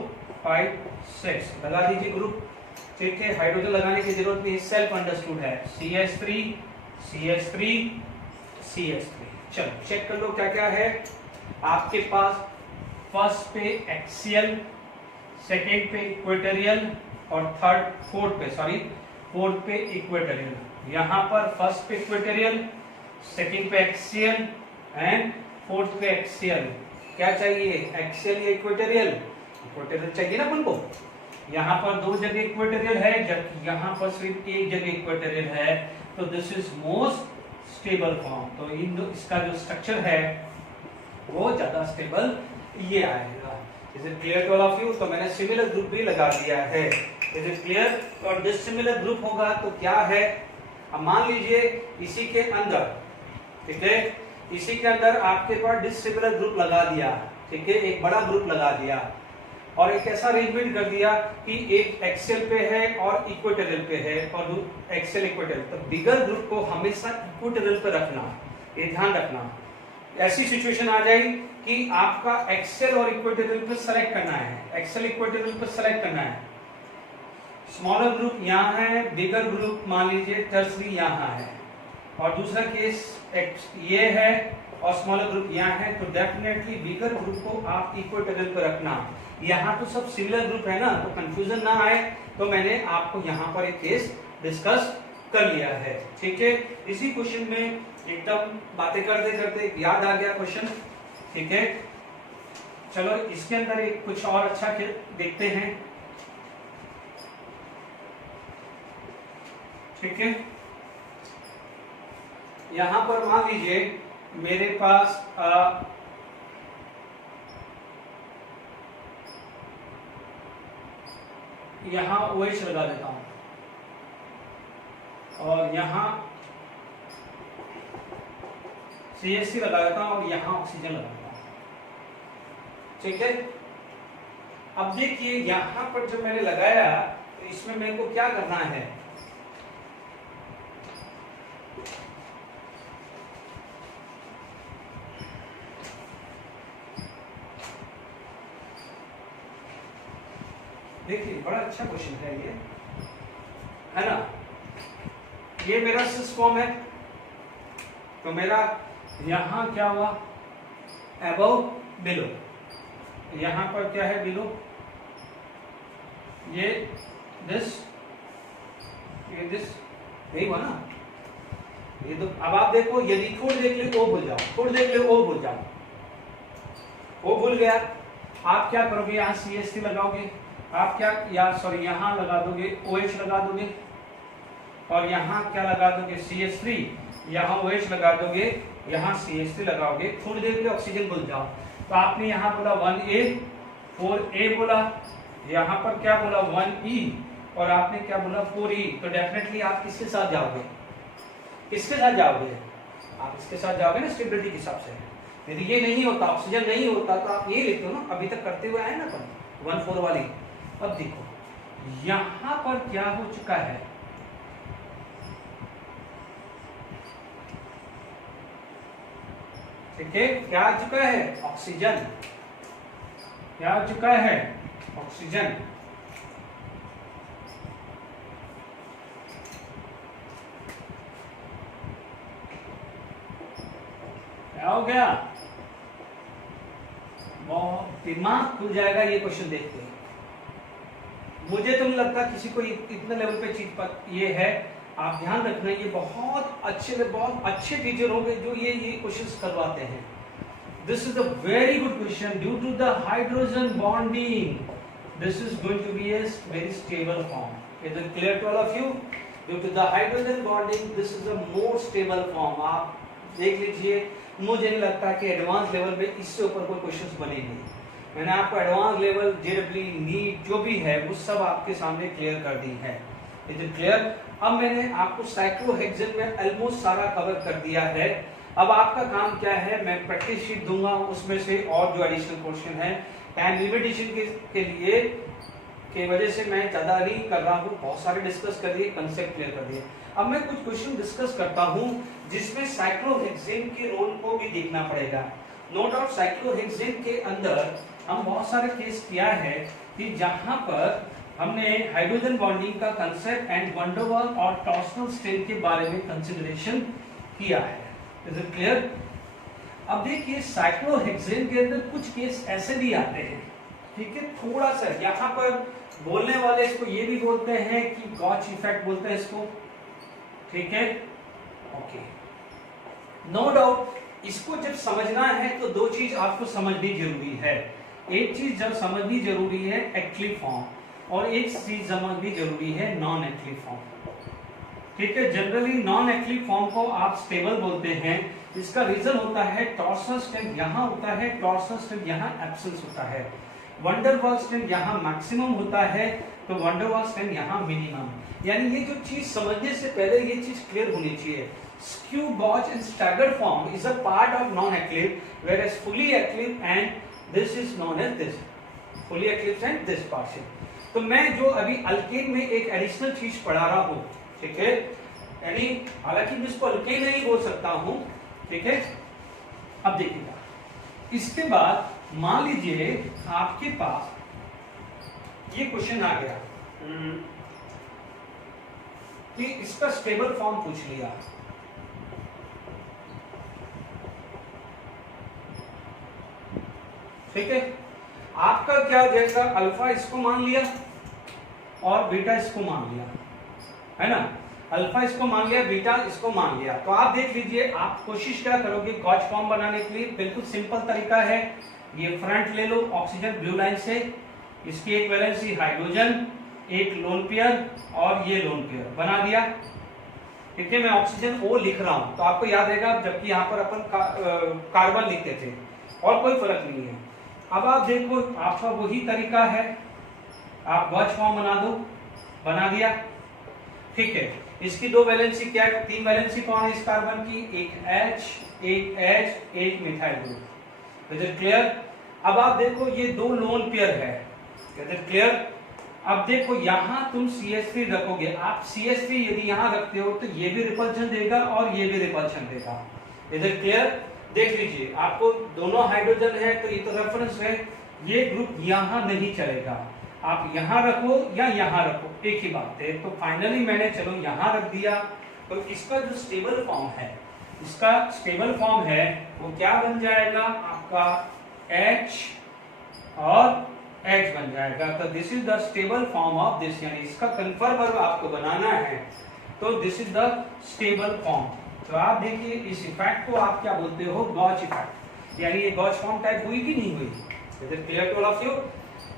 5 6। लगा दीजिए ग्रुप, ठीक है। हाइड्रोजन लगाने की जरूरत नहीं, सेल्फ अंडरस्टूड है। CH3 CH3 CH3। चलो चेक कर लो क्या क्या है आपके पास। फर्स्ट पे एक्सियल, सेकेंड पे इक्वेटोरियल और फोर्थ पे इक्वेटोरियल। यहां पर फर्स्ट पे इक्वेटोरियल, सेकेंड पे एक्सियल एंड फोर्थ पे एक्सियल। क्या चाहिए, एक्सियल या इक्वेटोरियल? इक्वेटोरियल चाहिए ना अपन को। यहाँ पर 2 जगह इक्वेटोरियल है, जबकि यहाँ पर सिर्फ 1 जगह इक्वेटोरियल है, तो this is most stable form. तो इसका जो स्ट्रक्चर है वो ज्यादा स्टेबल ये आएगा। Is it clear to all of you? तो मैंने सिमिलर ग्रुप भी लगा दिया है। Is it clear? और डिसिमिलर ग्रुप होगा तो क्या है, अब मान लीजिए इसी के अंदर, ठीक है, इसी के अंदर आपके पास डिसिमिलर ग्रुप लगा दिया, ठीक है, एक बड़ा ग्रुप लगा दिया और एक ऐसा अरेंजमेंट कर दिया कि एक एक्सेल पे है और इक्वेटोरियल पे है और एक्सेल इक्वेटोरियल। तो बिगर ग्रुप को हमेशा इक्वेटोरियल पे रखना, ये ध्यान रखना। ऐसी सिचुएशन आ जाए कि आपका एक्सेल और इक्वेटोरियल पे सेलेक्ट करना है, एक्सेल इक्वेटोरियल पे सेलेक्ट करना है। स्मॉलर ग्रुप यहाँ है, बिगर ग्रुप मान लीजिए टर्सरी यहाँ है, और दूसरा केस ये है और स्मॉलर ग्रुप यहाँ है, तो डेफिनेटली बिगर ग्रुप को आप इक्वेटोरियल पे रखना। यहाँ तो सब सिमिलर ग्रुप है ना, तो कंफ्यूजन ना आए, तो मैंने आपको यहाँ पर एक केस डिस्कस कर लिया है, ठीक है। इसी क्वेश्चन में एकदम बातें करते करते याद आ गया क्वेश्चन, ठीक है। चलो इसके अंदर एक कुछ और अच्छा देखते हैं, ठीक है। यहां पर मान लीजिए मेरे पास यहां OH लगा देता हूं और यहां CH3 लगा देता हूं और यहां ऑक्सीजन लगा देता हूं, ठीक है। अब देखिए यहां पर जब मैंने लगाया तो इसमें मेरे को क्या करना है, देखिए बड़ा अच्छा क्वेश्चन है ये, है ना। ये मेरा सिस फॉर्म है, तो मेरा यहां क्या हुआ, अबव बिलो, यहां पर क्या है, बिलो, ये दिस, ये दिस, यही हुआ ना ये। तो अब आप देखो, यदि थोड़ी देख ले ओ भूल जाओ, थोड़ी देख ले ओ भूल जाओ, ओ भूल गया, आप क्या करोगे, यहाँ CH3 लगाओगे, आप क्या, या सॉरी यहां लगा दोगे OH लगा दोगे, और यहां क्या लगा दोगे, CH3, यहां OH लगा दोगे, यहां CH3 लगाओगे, थोड़ी देर के लिए ऑक्सीजन भूल जाओ। तो आपने यहां बोला 1A 4A बोला, यहां पर क्या बोला 1E, और आपने क्या बोला 4E। तो डेफिनेटली आप किसके साथ जाओगे, किसके साथ जाओगे, आप इसके साथ जाओगे ना स्टेबिलिटी के हिसाब से। यदि ये नहीं होता, ऑक्सीजन नहीं होता, तो आप ये लिखते हो ना, अभी तक करते हुए आए ना अपन 1-4 वाली। अब देखो यहां पर क्या हो चुका है, ठीक है, क्या आ चुका है, ऑक्सीजन, क्या आ चुका है, ऑक्सीजन। क्या हो गया, दिमाग खुल जाएगा ये क्वेश्चन देख के। मुझे तो नहीं लगता किसी को इतने लेवल पे चीज पर ये है। आप ध्यान रखना, ये बहुत अच्छे टीचर होंगे जो ये क्वेश्चंस करवाते हैं। This is a very good question. Due to the hydrogen bonding this is going to be a very stable form. Is it clear to all of you? Due to the hydrogen bonding this is a more stable form. आप देख लीजिए, मुझे नहीं लगता कि advance level पे इससे ऊपर कोई क्वेश्चंस बनेंगे। मैंने आपको एडवांस लेवल जेडब्ल्यू नीट जो भी है वो सब आपके सामने क्लियर कर दी है। Is it clear? अब मैंने आपको साइक्लोहेक्सेन में ऑलमोस्ट सारा कवर कर दिया है। अब आपका काम क्या है, मैं प्रैक्टिस शीट दूंगा, उसमें से और जो एडिशनल क्वेश्चन है टाइम लिमिटेशन के लिए की वजह से मैं ज्यादा नहीं कर रहा हूँ। बहुत सारे डिस्कस कर दिए, कंसेप्ट क्लियर कर दिए। अब मैं कुछ क्वेश्चन डिस्कस करता हूँ जिसमें साइक्लोहेक्सेन के रोल को भी देखना पड़ेगा। नो डाउट साइक्लोहेक्सेन के अंदर हम बहुत सारे केस किया है कि जहां पर हमने हाइड्रोजन बॉन्डिंग का concept and van der Waals और टॉर्सनल स्ट्रेन के बारे में कंसीडरेशन किया है। Is it clear? अब देखिए साइक्लोहेक्सेन के अंदर कुछ केस ऐसे भी आते हैं, ठीक है, थोड़ा सा यहाँ पर बोलने वाले इसको ये भी बोलते हैं कि गॉच इफेक्ट बोलते हैं इसको, ठीक है, ओके। नो डाउट इसको जब समझना है तो दो चीज आपको समझनी जरूरी है। एक चीज जब समझनी जरूरी है एक्टिव फॉर्म, और एक चीज समझनी जरूरी है नॉन एक्टिव फॉर्म, ठीक है। जनरली नॉन एक्टिव फॉर्म को आप स्टेबल बोलते हैं। इसका रीजन होता है टॉर्सनल स्ट्रेंथ यहाँ होता है, टॉर्सनल स्ट्रेंथ यहाँ एब्सेंस होता है। वैन डर वाल्स स्ट्रेंथ यहाँ मैक्सिमम होता है, तो वैन डर वाल्स स्ट्रेंथ यहाँ मिनिमम। यानी ये जो चीज समझने से पहले ये चीज क्लियर होनी चाहिए। Skew, gauche and staggered form is a part of non active, where as fully active and this is known as this, fully active and this partial. तो मैं जो अभी अल्केन में एक एडिशनल चीज पढ़ा रहा हूँ, ठीक है, यानी हालांकि मैं इसको अल्केन नहीं बोल सकता हूँ, ठीक है। अब देखिएगा, इसके बाद मान लीजिए आपके पास ये क्वेश्चन आ गया कि इसका स्टेबल फॉर्म पूछ लिया, ठीक है। आपका क्या हो जाएगा, अल्फा इसको मान लिया और बीटा इसको मान लिया, है ना। अल्फा इसको मान लिया, बीटा इसको मान लिया। तो आप देख लीजिए, आप कोशिश क्या करोगे गॉच फॉर्म बनाने के लिए। बिल्कुल सिंपल तरीका है, ये फ्रंट ले लो ऑक्सीजन ब्लू लाइन से, इसकी एक वैलेंसी हाइड्रोजन, एक लोन पेयर और ये लोन पेयर बना दिया, ठीक है। मैं ऑक्सीजन O लिख रहा हूं तो आपको याद रहेगा, जबकि यहाँ पर अपन कार्बन लिखते थे, और कोई फर्क नहीं है। अब आप देखो, आपका वही तरीका है, आप गॉच फॉर्म बना दो, बना दिया, ठीक है। इसकी दो वैलेंसी क्या है, तीन वैलेंसी कौन है इस कार्बन की, एक H, एक methyl group. Is it clear? अब आप देखो ये दो लोन पेयर है, इज इट क्लियर? अब देखो यहां तुम CH3 रखोगे, आप CH3 यदि यहां रखते हो तो ये भी रिपल्शन देगा और ये भी रिपल्शन देगा। Is it clear? देख लीजिए, आपको दोनों हाइड्रोजन है तो ये तो रेफरेंस है, ये ग्रुप यहां नहीं चलेगा, आप यहां रखो या यहां रखो, एक ही बात है। तो फाइनली मैंने चलो यहां रख दिया, तो इसका जो स्टेबल फॉर्म है, इसका स्टेबल फॉर्म है वो क्या बन जाएगा आपका H और H बन जाएगा। तो this is the stable form of this, यानी इसका कन्फर्मर आपको बनाना है, तो this is the stable form. तो आप देखिए इस इफेक्ट को आप क्या बोलते हो, गॉच इफेक्ट, यानी ये गॉच फॉर्म टाइप हुई कि नहीं हुई। Is it clear to all of you?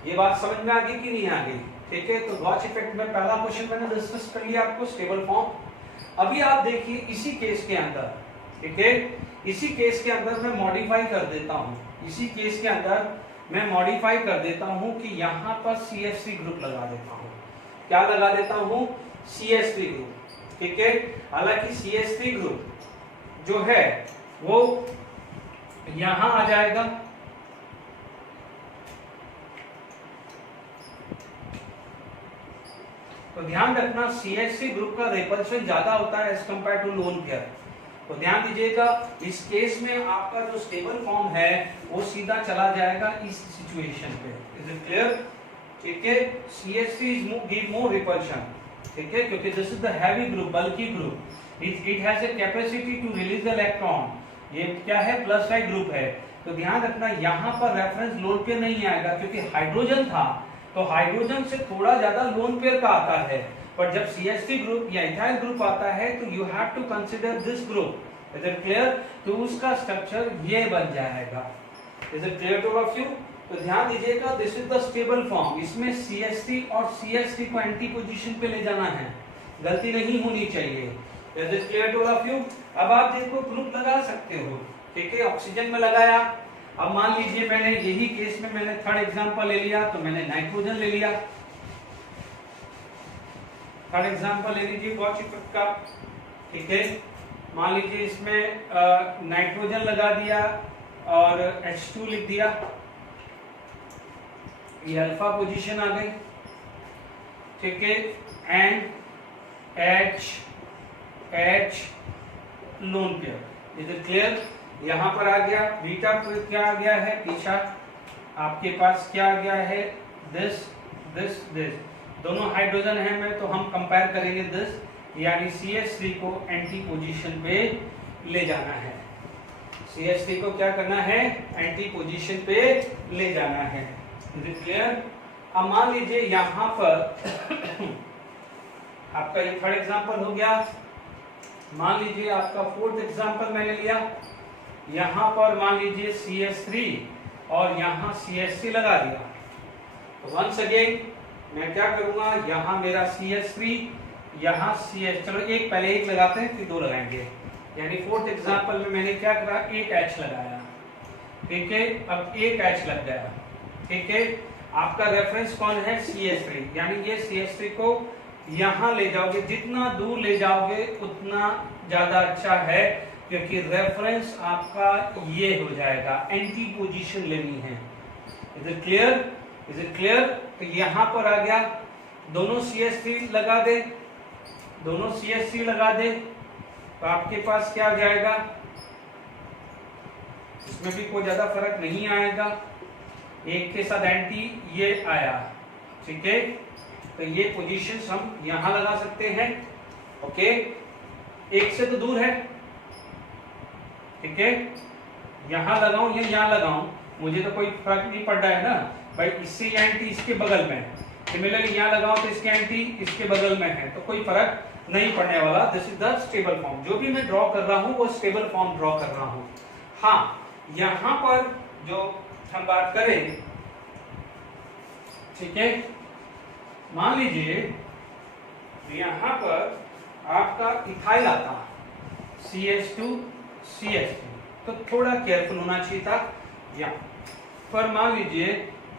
ये बात समझ में आ गई कि नहीं आ गई, ठीक है। तो गॉच इफेक्ट में पहला क्वेश्चन मैंने डिस्कस कर लिया आपको, स्टेबल फॉर्म। अभी आप देखिए इसी केस के अंदर, ठीक है, इसी केस के अंदर मैं मॉडिफाई कर देता हूं, इसी केस के अंदर मैं मॉडिफाई कर देता हूं कि यहां पर CH3 ग्रुप लगा देता हूं। क्या लगा देता हूं, CH3 ग्रुप, ठीक है। हालांकि CH3 ग्रुप जो है वो यहां आ जाएगा, तो ध्यान रखना CH3 ग्रुप का रिपल्शन ज्यादा होता है as compare to lone pair. तो ध्यान दीजिएगा, इस केस में आपका जो स्टेबल फॉर्म है वो सीधा चला जाएगा इस सिचुएशन पे। Is it clear? ठीक है, CH3 गिव मोर रिपल्शन, ठीक है, क्योंकि this is the heavy group, bulky group, it has a capacity to release the electron. ये क्या है, प्लस साइड ग्रुप है, तो ध्यान रखना यहाँ पर रेफरेंस लोन पेयर नहीं आएगा, क्योंकि हाइड्रोजन था तो हाइड्रोजन से थोड़ा ज्यादा लोन पेयर का आता है, पर जब CH3 ग्रुप या इथाइल ग्रुप आता है तो you have to consider this group. Is it clear? तो उसका स्ट्रक्चर ये बन जाएगा। Is it clear to all of you? तो ध्यान दीजिएगा, this is the stable form. इसमें CH3 और CH3 को एंटी पोजीशन पे ले जाना है, गलती नहीं होनी चाहिए। Is it clear to all of you? अब आप देखो ग्रुप लगा सकते हो, ठीक है, ऑक्सीजन में लगाया। अब मान लीजिए मैंने यही केस में मैंने थर्ड एग्जांपल ले लिया, तो मैंने नाइट्रोजन ले लिया। थर्ड एग्जांपल ले लीजिए गॉस इफेक्ट का, ठीक है। मान लीजिए इसमें नाइट्रोजन लगा दिया और H2 लिख दिया, ये अल्फा पोजीशन आ गई, ठीक है, and H lone pair. Is it clear? यहां पर आ गया बीटा, क्या आ गया है पीछा आपके पास, क्या आ गया है दिस दिस दिस, दोनों हाइड्रोजन है में, तो हम कंपेयर करेंगे दिस, यानी CH3 को एंटी पोजीशन पे ले जाना है। CH3 को क्या करना है? एंटी पोजीशन पे ले जाना है। Is it clear? अब मान लीजिए यहां पर आपका ये थर्ड एग्जांपल हो गया। मान लीजिए आपका फोर्थ एग्जांपल मैंने लिया, यहां पर मान लीजिए CH3 और यहां CH3 लगा दिया। तो वंस अगेन मैं क्या करूंगा, यहां मेरा CH3, यहां CH, चलो एक पहले एक लगाते हैं फिर दो लगाएंगे। यानी फोर्थ एग्जांपल में मैंने क्या करा, एक H लगाया, ठीक है। अब एक H लग गया, ठीक है। आपका रेफरेंस कौन है? CH3, यानी ये CH3 को यहां ले जाओगे, जितना दूर ले जाओगे उतना ज्यादा अच्छा है, क्योंकि रेफरेंस आपका ये हो जाएगा, एंटी पोजीशन लेनी है। Is it clear? Is it clear? तो यहां पर आ गया, दोनों CH3 लगा दे, दोनों CH3 लगा दे, तो आपके पास क्या आ जाएगा, इसमें भी कोई ज्यादा फर्क नहीं आएगा, एक के साथ एंटी ये आया, ठीक है। तो ये पोजीशंस हम यहां लगा सकते हैं, ओके, एक से तो दूर है, ठीक है। यहां लगाऊं या यहां लगाऊं, मुझे तो कोई फर्क नहीं पड़ रहा है ना भाई, इससे एंटी इसके बगल में, सिमिलरली यहां लगाऊं तो इसके एंटी इसके बगल में है, तो कोई फर्क नहीं पड़ने वाला। This is the stable form, जो भी मैं ड्रॉ कर रहा हूं वो स्टेबल फॉर्म ड्रॉ कर रहा हूं। हाँ, यहां पर जो हम बात करें, ठीक है, मान लीजिए यहां पर आपका इथाइल आता CH2 CH3, तो थोड़ा केयरफुल होना चाहिए था। यहाँ पर मान लीजिए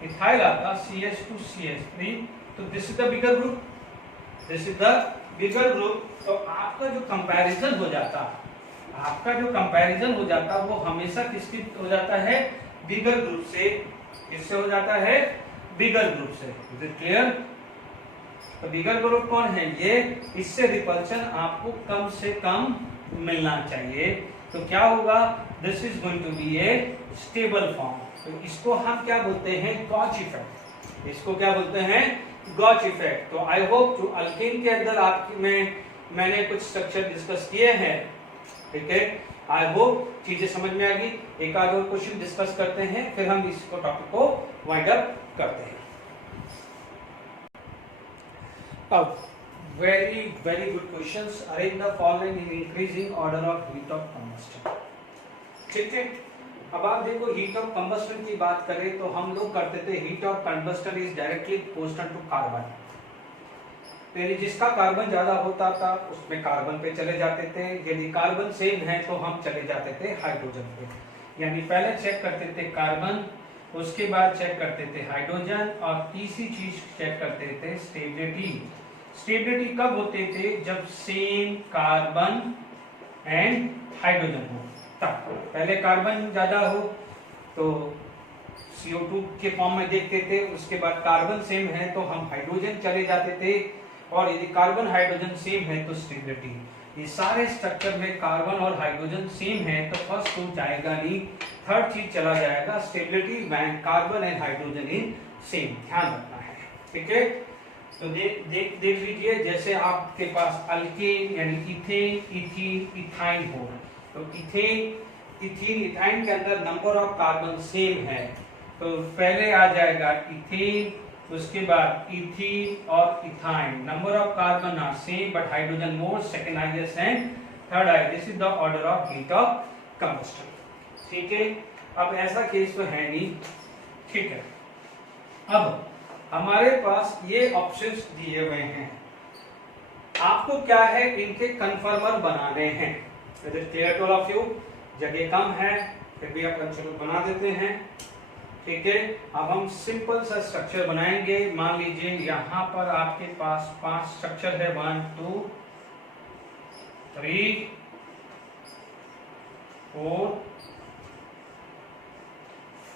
इथाइल आता CH2 CH3, तो this is the bigger group, this is the bigger group. तो आपका जो कंपैरिजन हो जाता, आपका जो कंपैरिजन हो जाता वो हमेशा किसकी हो जाता है? बिगर ग्रुप से। किससे हो जाता है? बिगर ग्रुप से। Is it clear? तो बिगर ग्रुप कौन है? ये, इससे रिपल्शन आपको कम से कम मिलना चाहिए। तो क्या होगा? This is going to be a stable form. तो इसको हम क्या बोलते हैं? Gauche effect. इसको क्या बोलते हैं? Gauche effect. तो आई होप जो अल्केन के अंदर आपकी मैंने कुछ स्ट्रक्चर डिस्कस किए हैं, ठीक है, आई होप चीजें समझ में आ गई। एक आध और क्वेश्चन डिस्कस करते हैं, फिर हम इसको टॉपिक को वाइंड अप करते हैं। अब very good questions. Arrange the following in increasing order of heat of combustion. ठीक है, अब आप देखो हीट ऑफ कंबस्टन की बात करें तो हम लोग करते थे heat of combustion is directly proportional to carbon. तो जिसका कार्बन ज्यादा होता था उसमें कार्बन पे चले जाते थे, यदि कार्बन सेम है तो हम चले जाते थे हाइड्रोजन पे। यानी पहले चेक करते थे कार्बन, उसके बाद चेक करते थे हाइड्रोजन, और तीसरी चीज चेक करते थे स्टेबिलिटी। स्टेबिलिटी कब होते थे? जब सेम कार्बन एंड हाइड्रोजन हो, तब। पहले कार्बन ज्यादा हो तो CO2 के फॉर्म में देखते थे, उसके बाद कार्बन सेम है तो हम हाइड्रोजन चले जाते थे, और यदि कार्बन हाइड्रोजन सेम है तो स्टेबिलिटी। ये सारे स्ट्रक्चर में कार्बन और हाइड्रोजन सेम है तो फर्स्ट टू जाएगा नहीं, थर्ड चीज चला जाएगा stability when carbon and hydrogen in same. ध्यान रखना है, ठीक है। तो देख लीजिए, जैसे आपके पास अल्केन यानी इथेन, इथीन, इथाइन हो, तो इथेन इथीन इथाइन के अंदर नंबर ऑफ कार्बन सेम है, तो पहले आ जाएगा इथेन, उसके बाद इथीन और ethyne, number of carbon are same but hydrogen more, second highest and third highest, this is the order of heat of combustion. ठीक है, अब ऐसा केस तो है नहीं। ठीक है, अब हमारे पास ये ऑप्शंस दिए हुए हैं, आपको क्या है इनके कन्फर्मर बनाने हैं। Clear to all of you, जगह कम है फिर भी आप कन्फर्मर बना देते हैं। ठीक है, अब हम सिंपल सा स्ट्रक्चर बनाएंगे। मान लीजिए यहां पर आपके पास 5 स्ट्रक्चर है, 1 2 3 4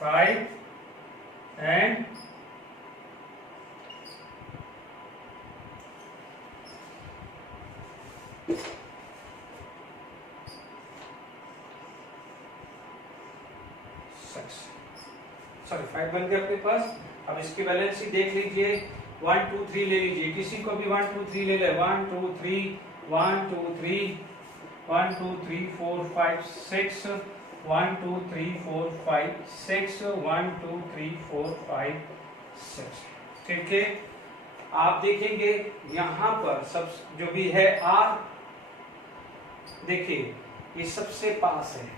5 एंड 5 बन गए अपने पास। अब इसकी वैलेंसी देख लीजिए, 1 2 3 ले लीजिए, किसी को भी 1 2 3 ले ले, 1 2 3 1 2 3 1 2 3 4 5 6 1 2 3 4 5 6 1 2 3 4 5 6। ठीक है, आप देखेंगे यहां पर सब जो भी है आर, देखिए ये सबसे पास है,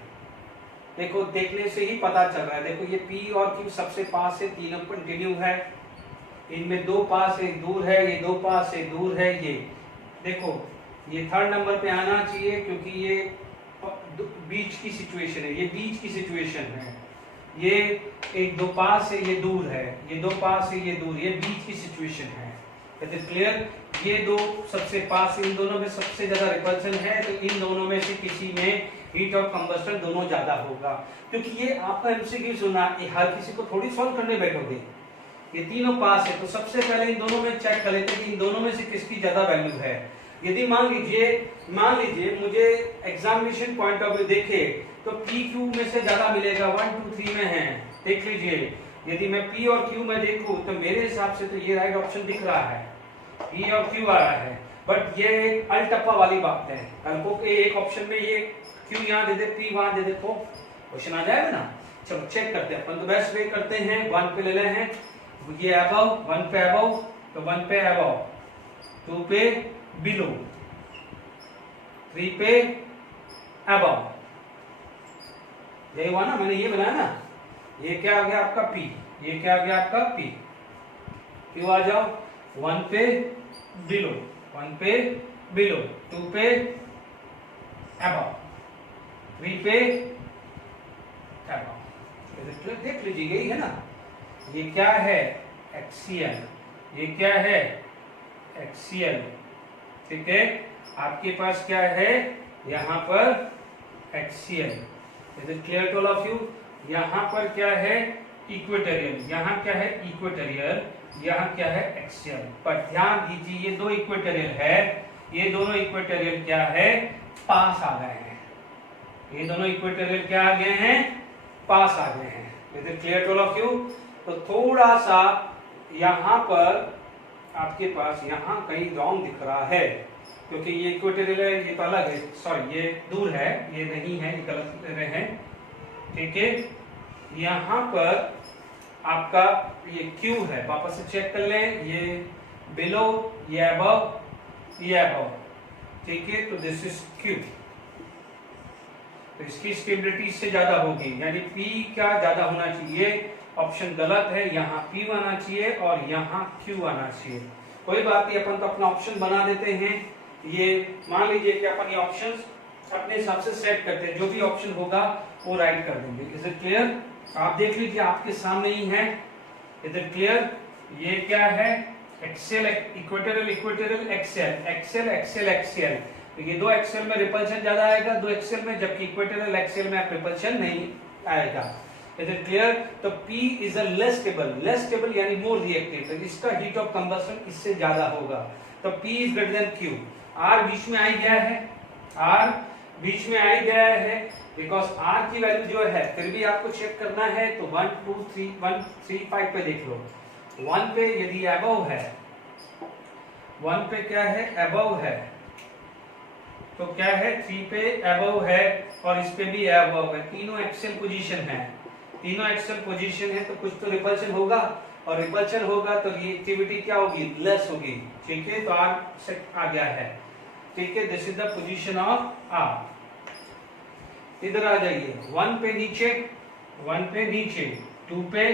देखो देखने से ही पता चल रहा है। देखो ये P और Q सबसे पास है, तीनों कंटिन्यू है, इनमें 2 पास है दूर है, ये 2 पास है दूर है। ये देखो ये थर्ड नंबर पे आना चाहिए क्योंकि ये बीच की सिचुएशन है, ये बीच की सिचुएशन है। ये 1 2 पास है, ये दूर है, ये 2 पास है, ये दूर, ये बीच की सिचुएशन है। क्लियर, ये 2 सबसे पास, इन दोनों में सबसे ज्यादा रिपल्शन है, तो इन दोनों में से किसी में हीट ऑफ कंबस्टन दोनों ज्यादा होगा। क्योंकि ये आपका एमसीक्यू सुना, ये हर किसी को थोड़ी सॉल्व करने बैठोगे। ये तीनों पास है तो सबसे पहले इन दोनों में चेक कर लेते हैं कि इन दोनों में से किसकी ज्यादा वैल्यू है। यदि मान लीजिए मुझे एग्जामिनेशन पॉइंट ऑफ व्यू देखे तो पी क्यू में से ज्यादा मिलेगा, 1 2 3 में है। देख लीजिए, यदि मैं पी और क्यू में देखूं तो मेरे हिसाब से तो ये राइट ऑप्शन दिख रहा है, पी और क्यू आ रहा है। बट ये एक अल्टप्पा वाली बात है, कल को एक ऑप्शन में ये क्यू यहाँ दे दे, पी वहां दे दे, तो क्वेश्चन आ जाएगा ना। चलो चेक करते हैं अपन, तो बेस्ट वे करते हैं, 1 पे ले ले हैं, ये अबव, 1 पे अबव, तो 1 पे अबव, 2 पे बिलो, 3 पे अबव, यही हुआ ना, मैंने ये बनाया ना। ये क्या आ गया आपका P, ये क्या आ गया आपका P। क्यों आ जाओ, 1 पे बिलो, 1 पे बिलो, 2 पे अबव, 3 पे अबव। देख लीजिए यही है ना। ये क्या है, एक्सियल, ये क्या है, एक्सियल। ठीक है, आपके पास क्या है यहाँ पर axial. Is it clear to all of you. यहाँ पर क्या है इक्वेटोरियल, यहाँ क्या है इक्वेटोरियल, यहाँ क्या है एक्सियल। पर ध्यान दीजिए ये 2 इक्वेटोरियल है, ये दोनों इक्वेटोरियल क्या है, पास आ गए हैं। ये दोनों इक्वेटोरियल क्या आ गए हैं, पास आ गए हैं। Is it clear to all of you. तो थोड़ा सा यहाँ पर आपके पास यहाँ कहीं रॉन्ग दिख रहा है, क्योंकि ये इक्वेटोरियल है, ये तो अलग है, सॉरी ये दूर है, ये नहीं है, ये गलत ले रहे हैं। ठीक है, यहाँ पर आपका ये Q है, वापस से चेक कर लें, ये बिलो, ये अबव, ये अबव। ठीक है, तो दिस इज Q, तो इसकी स्टेबिलिटी इससे ज्यादा होगी, यानी P क्या ज्यादा होना चाहिए। ऑप्शन गलत है, यहाँ P आना चाहिए और यहाँ Q आना चाहिए। कोई बात नहीं, अपन तो अपना ऑप्शन बना देते हैं। ये मान लीजिए कि अपन ये ऑप्शंस अपने हिसाब से सेट करते हैं, जो भी ऑप्शन होगा वो राइट कर देंगे। Is it clear. आप देख लीजिए आपके सामने ही है। Is it clear. ये क्या है, axial, equatorial, equatorial, axial, axial, axial, axial. तो ये 2 एक्सेल में रिपल्शन ज्यादा आएगा 2 एक्सेल में, जबकि इक्वेटोरियल एक्सेल में रिपल्शन नहीं आएगा। Is it clear. तो P is a less stable यानी मोर रिएक्टिव, तो इसका हीट ऑफ कंबस्टन इससे ज्यादा होगा। तो P is greater than Q। R बीच में आ गया है, R बीच में आ गया है, बिकॉज R की वैल्यू जो है, फिर भी आपको चेक करना है, तो 1 2 3 1 3 5 पे देख लो। 1 पे यदि अबव है, 1 पे क्या है, अबव है, तो क्या है 3 पे अबव है और इस पे भी अबव है, तीनों एक्सियल पोजीशन है, तीनों एक्सियल पोजीशन है, तो कुछ तो रिपल्शन होगा, और रिपल्शन होगा तो ये एक्टिविटी क्या होगी, लेस होगी। ठीक है, तो आर से आ गया है। ठीक है, this is the position of R. इधर आ जाइए, 1 पे नीचे, 1 पे नीचे, 2 पे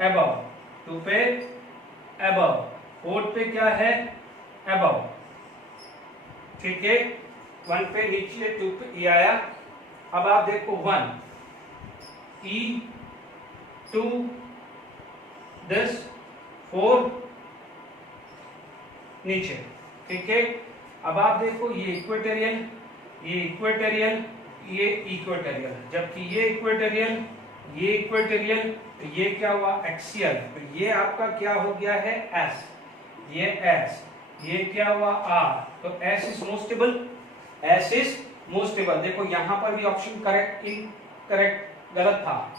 अबव, 2 पे अबव, 4 पे क्या है, अबव। ठीक है, 1 पे नीचे, 2 पे ये आया। अब आप देखो 1 E 2 this 4 नीचे। ठीक है, अब आप देखो ये इक्वेटोरियल, ये इक्वेटोरियल, ये इक्वेटोरियल, जबकि ये इक्वेटोरियल, ये इक्वेटोरियल, तो ये क्या हुआ, एक्सियल। तो ये आपका क्या हो गया है, S, ये S, ये क्या हुआ, R। तो S is most stable, S is most stable. देखो यहां पर भी ऑप्शन करेक्ट, इनकरेक्ट, गलत था,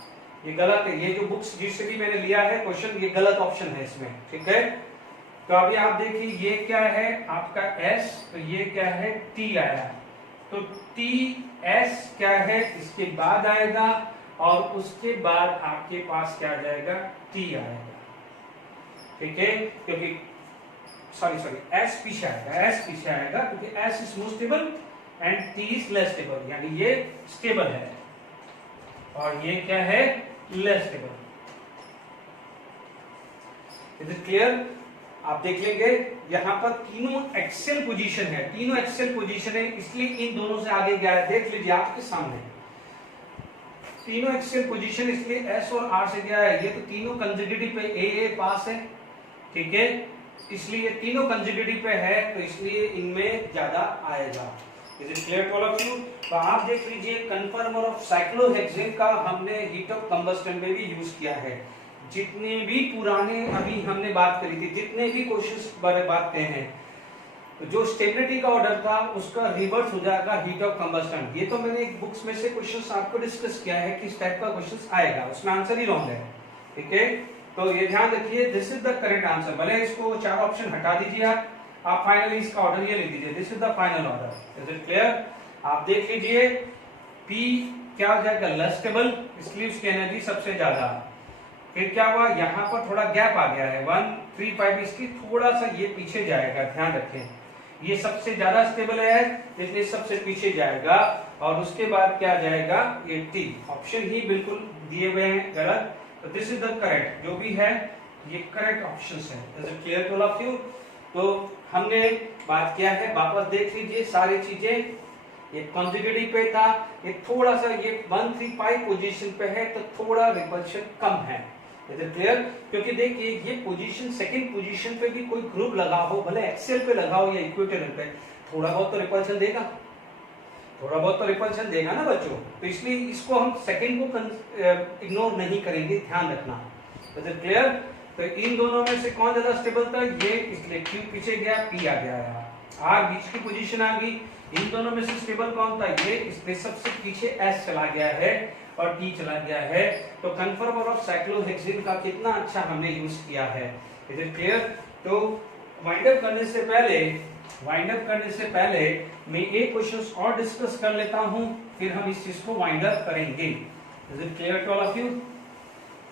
ये गलत है। ये जो बुक्स जिससे भी मैंने लिया है क्वेश्चन, ये गलत ऑप्शन है इसमें। ठीक है, तो अभी आप देखिए ये क्या है आपका S, तो ये क्या है T आया, तो T S क्या है, इसके बाद आएगा, और उसके बाद आपके पास क्या आ जाएगा, T आएगा। ठीक है, क्योंकि सॉरी S पीछे आएगा, S पीछे आएगा, क्योंकि S is most stable and T is less stable, यानी ये स्टेबल है और ये क्या है, less stable. Is it clear? आप देख लेंगे यहां पर तीनों एक्सियल पोजीशन है, तीनों एक्सियल पोजीशन है, इसलिए इन दोनों से आगे गया है। देख लीजिए आपके सामने तीनों एक्सियल पोजीशन, इसलिए S और R से गया है। ये तो तीनों कंसेक्यूटिव पे A पास है। ठीक है, इसलिए तीनों कंसेक्यूटिव पे है, तो इसलिए इनमें ज्यादा आएगा। Is it clear to all of you? तो आप देख लीजिए कन्फर्मर ऑफ साइक्लोहेक्सेन का हमने हीट ऑफ कंबस्टन में भी यूज किया है। जितने भी पुराने अभी हमने बात करी थी, जितने भी क्वेश्चंस बारे बात कहे हैं, तो जो स्टेबिलिटी का ऑर्डर था उसका रिवर्स हो जाएगा हीट ऑफ कंबस्टन। ये तो मैंने एक बुक्स में से क्वेश्चंस आपको डिस्कस किया है कि इस टाइप का क्वेश्चंस आएगा, उसमें आंसर ही रॉन्ग है। ठीक है, तो ये ध्यान रखिए, this is the correct answer. भले इसको 4 ऑप्शन हटा दीजिए आप फाइनली इसका ऑर्डर ये लिख दीजिए, this is the final order. Is it clear? आप देख लीजिए P क्या हो जाएगा, लेस स्टेबल, इसलिए उसकी एनर्जी सबसे ज्यादा। फिर क्या हुआ, यहाँ पर थोड़ा गैप आ गया है, 1 3 5, इसकी थोड़ा सा ये पीछे जाएगा, ध्यान रखें। ये सबसे ज्यादा स्टेबल है इसलिए सबसे पीछे जाएगा, और उसके बाद क्या जाएगा, ये T। ऑप्शन ही बिल्कुल दिए हुए हैं गलत, तो दिस इज द करेक्ट, जो भी है ये करेक्ट ऑप्शंस है। Is it clear to all of you? तो हमने बात किया है, वापस देख लीजिए सारी चीजें। ये कंसेक्यूटिव पे था, ये थोड़ा सा ये 1 3 5 पोजीशन पे है, तो थोड़ा रिपल्शन कम है। Is it clear? क्योंकि देखिए ये पोजीशन, सेकंड पोजीशन पे भी कोई ग्रुप लगा हो, भले एक्सेल पे लगा हो या इक्वेटोरियल पे, थोड़ा बहुत तो रिपल्शन देगा, थोड़ा बहुत तो रिपल्शन देगा ना बच्चों। तो इसलिए इसको हम सेकंड को इग्नोर नहीं करेंगे, ध्यान रखना। Is it clear? तो इन दोनों में से कौन ज्यादा स्टेबल था, ये, इसलिए Q पीछे गया, P आ गया, R बीच की पोजीशन आ गई। इन दोनों में से स्टेबल कौन था, ये, इसलिए सबसे पीछे S चला गया है और T चला गया है। तो कन्फर्मर ऑफ साइक्लोहेक्सेन का कितना अच्छा हमने यूज किया है। Is it clear? तो वाइंड अप करने से पहले मैं एक क्वेश्चंस और डिस्कस कर लेता हूं, फिर हम इस चीज को वाइंड अप करेंगे। Is it clear to all of you?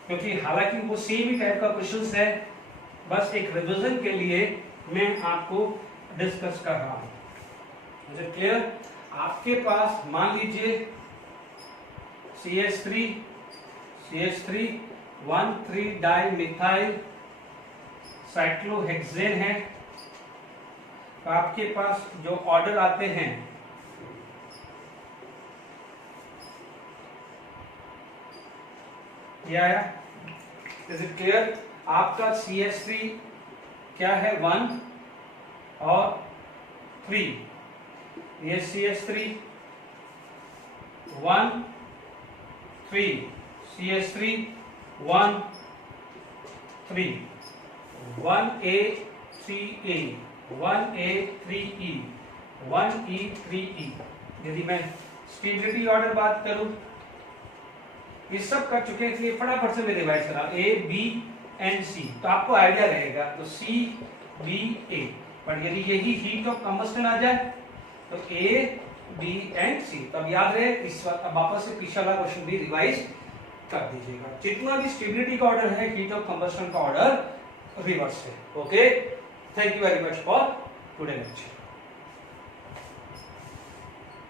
क्योंकि हालांकि वो सेम ही टाइप का क्वेश्चंस है, बस एक रिवीजन के लिए मैं आपको डिस्कस कर रहा हूं। Is it clear? आपके पास मान लीजिए CH3 1,3 डाइमिथाइल साइक्लोहेक्सेन है। तो आपके पास जो ऑर्डर आते हैं, ये आया। Is it clear? आपका CH3 क्या है, 1 और 3, ये CH3 1 3, CH3 1 3, 1A 3A 1A 3E 1E 3E। यदि मैं स्टेबिलिटी ऑर्डर बात करूं, ये सब कर चुके हैं, इसलिए फटाफट से मैं रिवाइज करा, A B एंड C, तो आपको आइडिया रहेगा। तो C B A, पर यदि यही हीट ऑफ कंबस्टन आ जाए तो ए बी एंड सी। तो अब याद रहे, इस अब वापस से पिछला वाला क्वेश्चन भी रिवाइज कर दीजिएगा। जितना भी स्टेबिलिटी का ऑर्डर है, हीट ऑफ कंबस्शन का ऑर्डर रिवर्स है। Okay, thank you very much for today lecture.